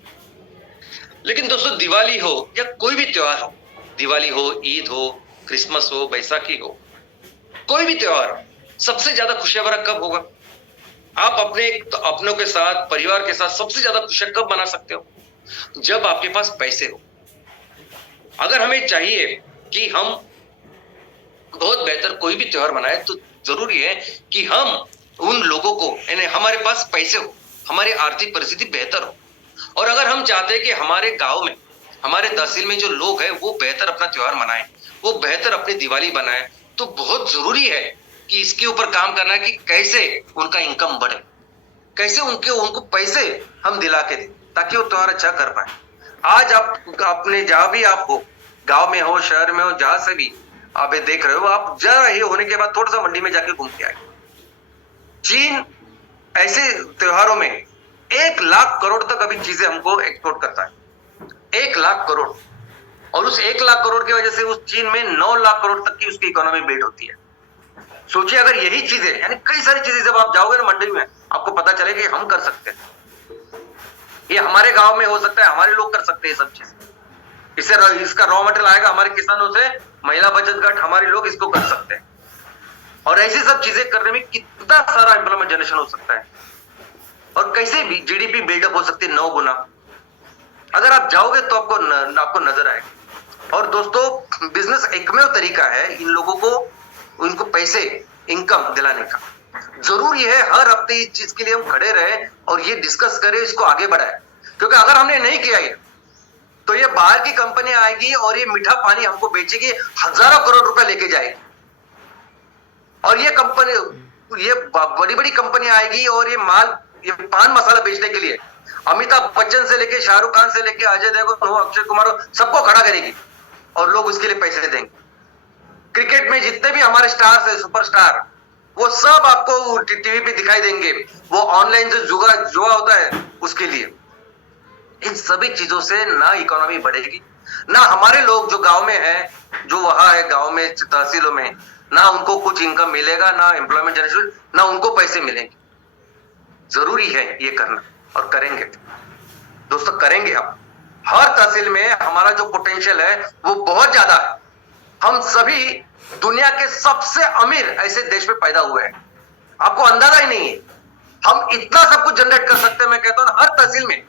लेकिन दोस्तों दिवाली हो या कोई भी त्योहार हो, दिवाली हो, ईद हो, क्रिसमस हो, बैसाखी हो, कोई भी त्योहार हो, सबसे ज्यादा खुशियां भरा कब होगा? आप अपनों के साथ, परिवार के साथ सबसे ज्यादा खुशियां कब मना सकते हो? जब आपके पास पैसे हो। अगर हमें चाहिए कि हम बहुत बेहतर कोई भी त्योहार मनाए, तो जरूरी है कि हम उन लोगों को, यानी हमारे पास पैसे हो, हमारी आर्थिक परिस्थिति बेहतर हो। और अगर हम चाहते हैं कि हमारे गांव में, हमारे तहसील में जो लोग हैं वो बेहतर अपना त्योहार मनाएं, वो बेहतर अपनी दिवाली बनाएं, तो बहुत जरूरी है कि इसके ऊपर काम करना है कि कैसे उनका इनकम बढ़े, कैसे उनको पैसे हम दिला के दें ताकि वो त्योहार अच्छा कर पाए। आज आप अपने जहां भी आप हो, गांव में हो, शहर में हो, जहां से भी आप ये देख रहे हो, आप जरा ये होने के बाद थोड़ा सा मंडी में जाके घूम के आए। चीन ऐसे त्योहारों में 1 लाख करोड़ तक अभी चीजें हमको एक्सपोर्ट करता है, 1 लाख करोड़। और उस 1 लाख करोड़ की वजह से उस चीन में 9 लाख करोड़ तक की उसकी इकोनॉमी बिल्ड होती है। सोचिए अगर यही चीजें, यानी कई सारी चीजें जब आप जाओगे ना मंडी में, आपको पता चले कि हम कर सकते हैं, ये हमारे गांव में हो सकता है, हमारे लोग कर सकते हैं सब चीज। इसका रॉ मटेरियल आएगा हमारे किसानों से, महिला बचत गट, हमारे लोग इसको कर सकते हैं। और ऐसी सब चीजें करने में कितना सारा एम्प्लॉयमेंट जनरेशन हो सकता है, और कैसे भी जीडीपी बिल्डअप हो सकती है 9 गुना। अगर आप जाओगे तो आपको नजर आएगा। और दोस्तों बिजनेस एकमेव तरीका है इन लोगों को, उनको पैसे, इनकम दिलाने का। जरूरी है हर हफ्ते इस चीज के लिए हम खड़े रहे और ये डिस्कस करें, इसको आगे बढ़ाए। क्योंकि अगर हमने नहीं किया ये, तो ये बाहर की कंपनी आएगी और ये मीठा पानी हमको बेचेगी, हजारों करोड़ रुपए लेके जाएगी। और ये कंपनी, ये बड़ी बड़ी कंपनी आएगी और ये पान मसाला बेचने के लिए अमिताभ बच्चन से लेके, शाहरुख खान से लेके, अजय देवगन हो, अक्षय कुमार हो, सबको खड़ा करेगी और लोग उसके लिए पैसे देंगे। क्रिकेट में जितने भी हमारे स्टार्स है, सुपरस्टार, वो सब आपको टीवी पे दिखाई देंगे। वो ऑनलाइन जो जुआ होता है उसके लिए। इन सभी चीजों से ना इकोनॉमी बढ़ेगी, ना हमारे लोग जो गांव में हैं, जो वहां है गांव में, तहसीलों में, ना उनको कुछ इनकम मिलेगा, ना एम्प्लॉयमेंट जनरेशन, ना उनको पैसे मिलेंगे। जरूरी है ये करना, और करेंगे दोस्तों, करेंगे हम। हर तहसील में हमारा जो पोटेंशियल है वो बहुत ज्यादा है। हम सभी दुनिया के सबसे अमीर ऐसे देश में पैदा हुए हैं, आपको अंदाजा ही नहीं है। हम इतना सब कुछ जनरेट कर सकते हैं, मैं कहता हूं हर तहसील में।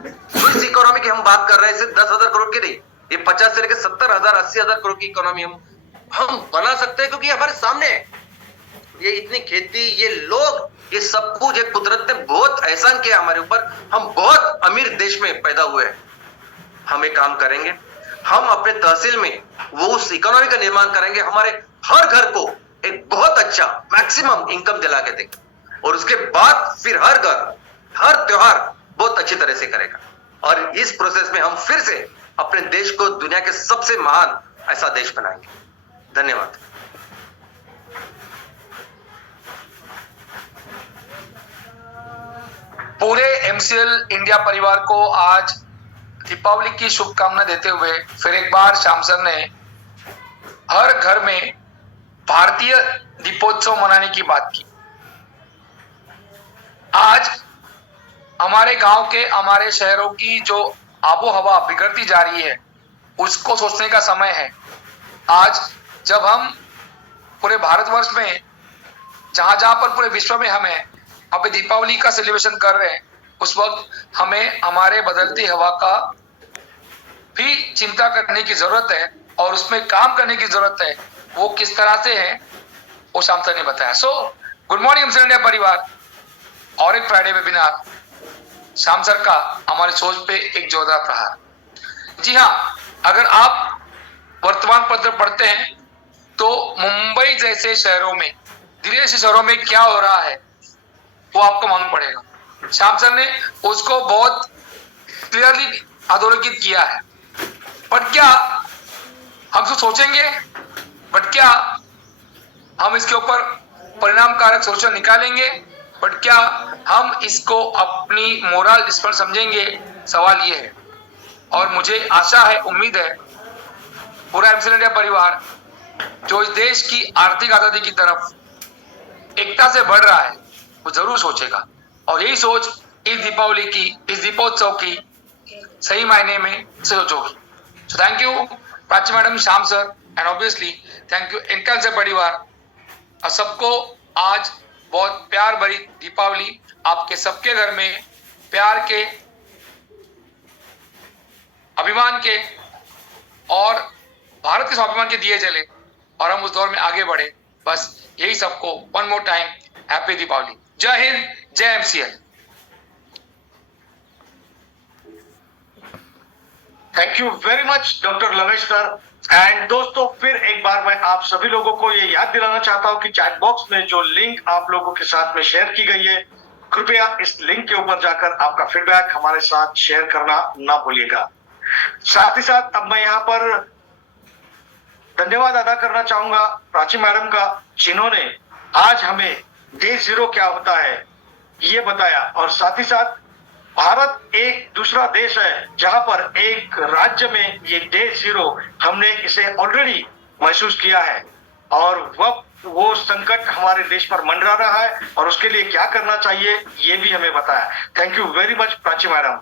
इस इकोनॉमी की हम बात कर रहे हैं, सिर्फ 10,000 करोड़ की नहीं, ये 50 से लेकर 70,000, 80,000 करोड़ की इकोनॉमी हम बना सकते हैं, क्योंकि हमारे सामने है। ये इतनी खेती, ये लोग, ये सब कुछ एक कुदरत ने बहुत एहसान किया हमारे ऊपर। हम बहुत अमीर देश में पैदा हुए हैं। हम एक काम करेंगे, हम अपने तहसील में वो उस इकोनॉमी का निर्माण करेंगे, हमारे हर घर को एक बहुत अच्छा मैक्सिमम इनकम दिला के देंगे, और उसके बाद फिर हर घर, हर त्योहार बहुत अच्छी तरह से करेगा। और इस प्रोसेस में हम फिर से अपने देश को दुनिया के सबसे महान ऐसा देश बनाएंगे। धन्यवाद। पूरे एमसीएल इंडिया परिवार को आज दीपावली की शुभकामना देते हुए फिर एक बार श्याम सर ने हर घर में भारतीय दीपोत्सव मनाने की बात की। आज हमारे गांव के, हमारे शहरों की जो आबो हवा बिगड़ती जा रही है, उसको सोचने का समय है। आज जब हम पूरे भारतवर्ष में जहां जहां पर पूरे विश्व में हमें अभी दीपावली का सेलिब्रेशन कर रहे हैं, उस वक्त हमें हमारे बदलती हवा का भी चिंता करने की जरूरत है और उसमें काम करने की जरूरत है। वो किस तरह से है वो शाम सर ने बताया। So good morning MCL India परिवार, और एक फ्राइडे वेबिनार शाम सर का हमारी सोच पे एक जोरदार प्रहार। जी हाँ, अगर आप वर्तमान पत्र पढ़ते हैं तो मुंबई जैसे शहरों में, दिल्ली जैसे शहरों में क्या हो रहा है वो आपको मालूम पड़ेगा। श्याम सर ने उसको बहुत क्लियरली अधोरेखित किया है। बट क्या हम तो सोचेंगे, बट क्या हम इसके ऊपर परिणाम कारक सोल्यूशन निकालेंगे, बट क्या हम इसको अपनी मोरल डिस्पर समझेंगे, सवाल ये है। और मुझे आशा है, उम्मीद है पूरा एमसीएल इंडिया परिवार जो इस देश की आर्थिक आजादी की तरफ एकता से बढ़ रहा है वो जरूर सोचेगा, और यही सोच इस दीपावली की, इस दीपोत्सव की सही मायने में सोचोगी। So thank you Prachi madam, Shyam sir, and obviously thank you entire से परिवार, और सबको आज बहुत प्यार भरी दीपावली आपके सबके घर में प्यार के, अभिमान के और भारत के स्वाभिमान के दिए जले और हम उस दौर में आगे बढ़े। बस यही सबको one more time happy Deepavali. जय हिंद, जय MCL. Thank you very much doctor Lavesh sir. And दोस्तों, फिर एक बार मैं आप सभी लोगों को ये याद दिलाना चाहता हूं कि चैट बॉक्स में जो लिंक आप लोगों के साथ में शेयर की गई है, कृपया इस लिंक के ऊपर जाकर आपका फीडबैक हमारे साथ शेयर करना ना भूलिएगा। साथ ही साथ अब मैं यहाँ पर धन्यवाद अदा करना चाहूंगा प्राची मैडम का, जिन्होंने आज हमें डे 0 क्या होता है ये बताया, और साथ ही साथ भारत एक दूसरा देश है जहां पर एक राज्य में ये डे 0 हमने इसे ऑलरेडी महसूस किया है, और वो संकट हमारे देश पर मंडरा रहा है और उसके लिए क्या करना चाहिए ये भी हमें बताया। Thank you very much Prachi madam.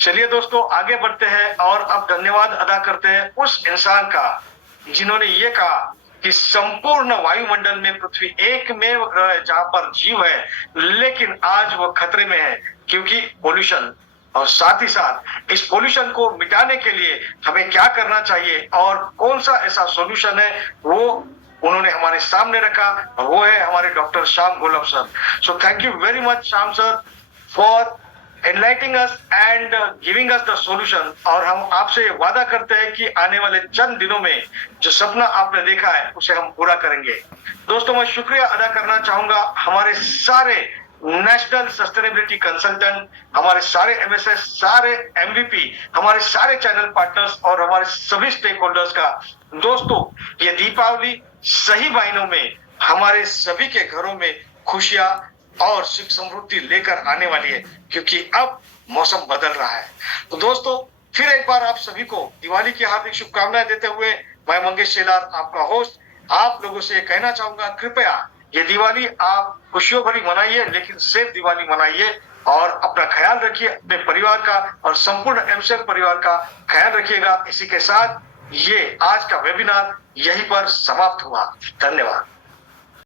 चलिए दोस्तों, आगे बढ़ते हैं और अब धन्यवाद अदा करते हैं उस इंसान का जिन्होंने ये कहा कि संपूर्ण वायुमंडल में पृथ्वी एकमेव ग्रह है जहां पर जीव है, लेकिन आज वो खतरे में है क्योंकि पोल्यूशन। और साथ ही साथ इस पोल्यूशन को मिटाने के लिए हमें क्या करना चाहिए और कौन सा ऐसा सॉल्यूशन है, वो उन्होंने हमारे सामने रखा, और वो है हमारे doctor Shyam Golab sir. So thank you very much Shyam sir for enlightening us and giving us the solution। और हम आपसे वादा करते हैं कि आने वाले चंद दिनों में जो सपना आपने देखा है उसे हम पूरा करेंगे। दोस्तों, मैं शुक्रिया अदा करना चाहूंगा हमारे सारे नेशनल सस्टेनेबिलिटी कंसल्टेंट, हमारे सारे एमएसएस, सारे एमवीपी, हमारे सारे चैनल पार्टनर्स और हमारे सभी स्टेक होल्डर्स का। दोस्तों, ये दीपावली सही मायनों में हमारे सभी के घरों में खुशियां और सुख समृद्धि लेकर आने वाली है, क्योंकि अब मौसम बदल रहा है। तो दोस्तों, फिर एक बार आप सभी को दिवाली की हार्दिक शुभकामनाएं देते हुए मैं मंगेश शेलार, आपका होस्ट, आप लोगों से कहना चाहूंगा, कृपया ये दिवाली आप खुशियों भरी मनाइए, लेकिन सेफ दिवाली मनाइए और अपना ख्याल रखिए, अपने परिवार का और संपूर्ण एमसीएल परिवार का ख्याल रखिएगा। इसी के साथ ये आज का वेबिनार यहीं पर समाप्त हुआ। धन्यवाद।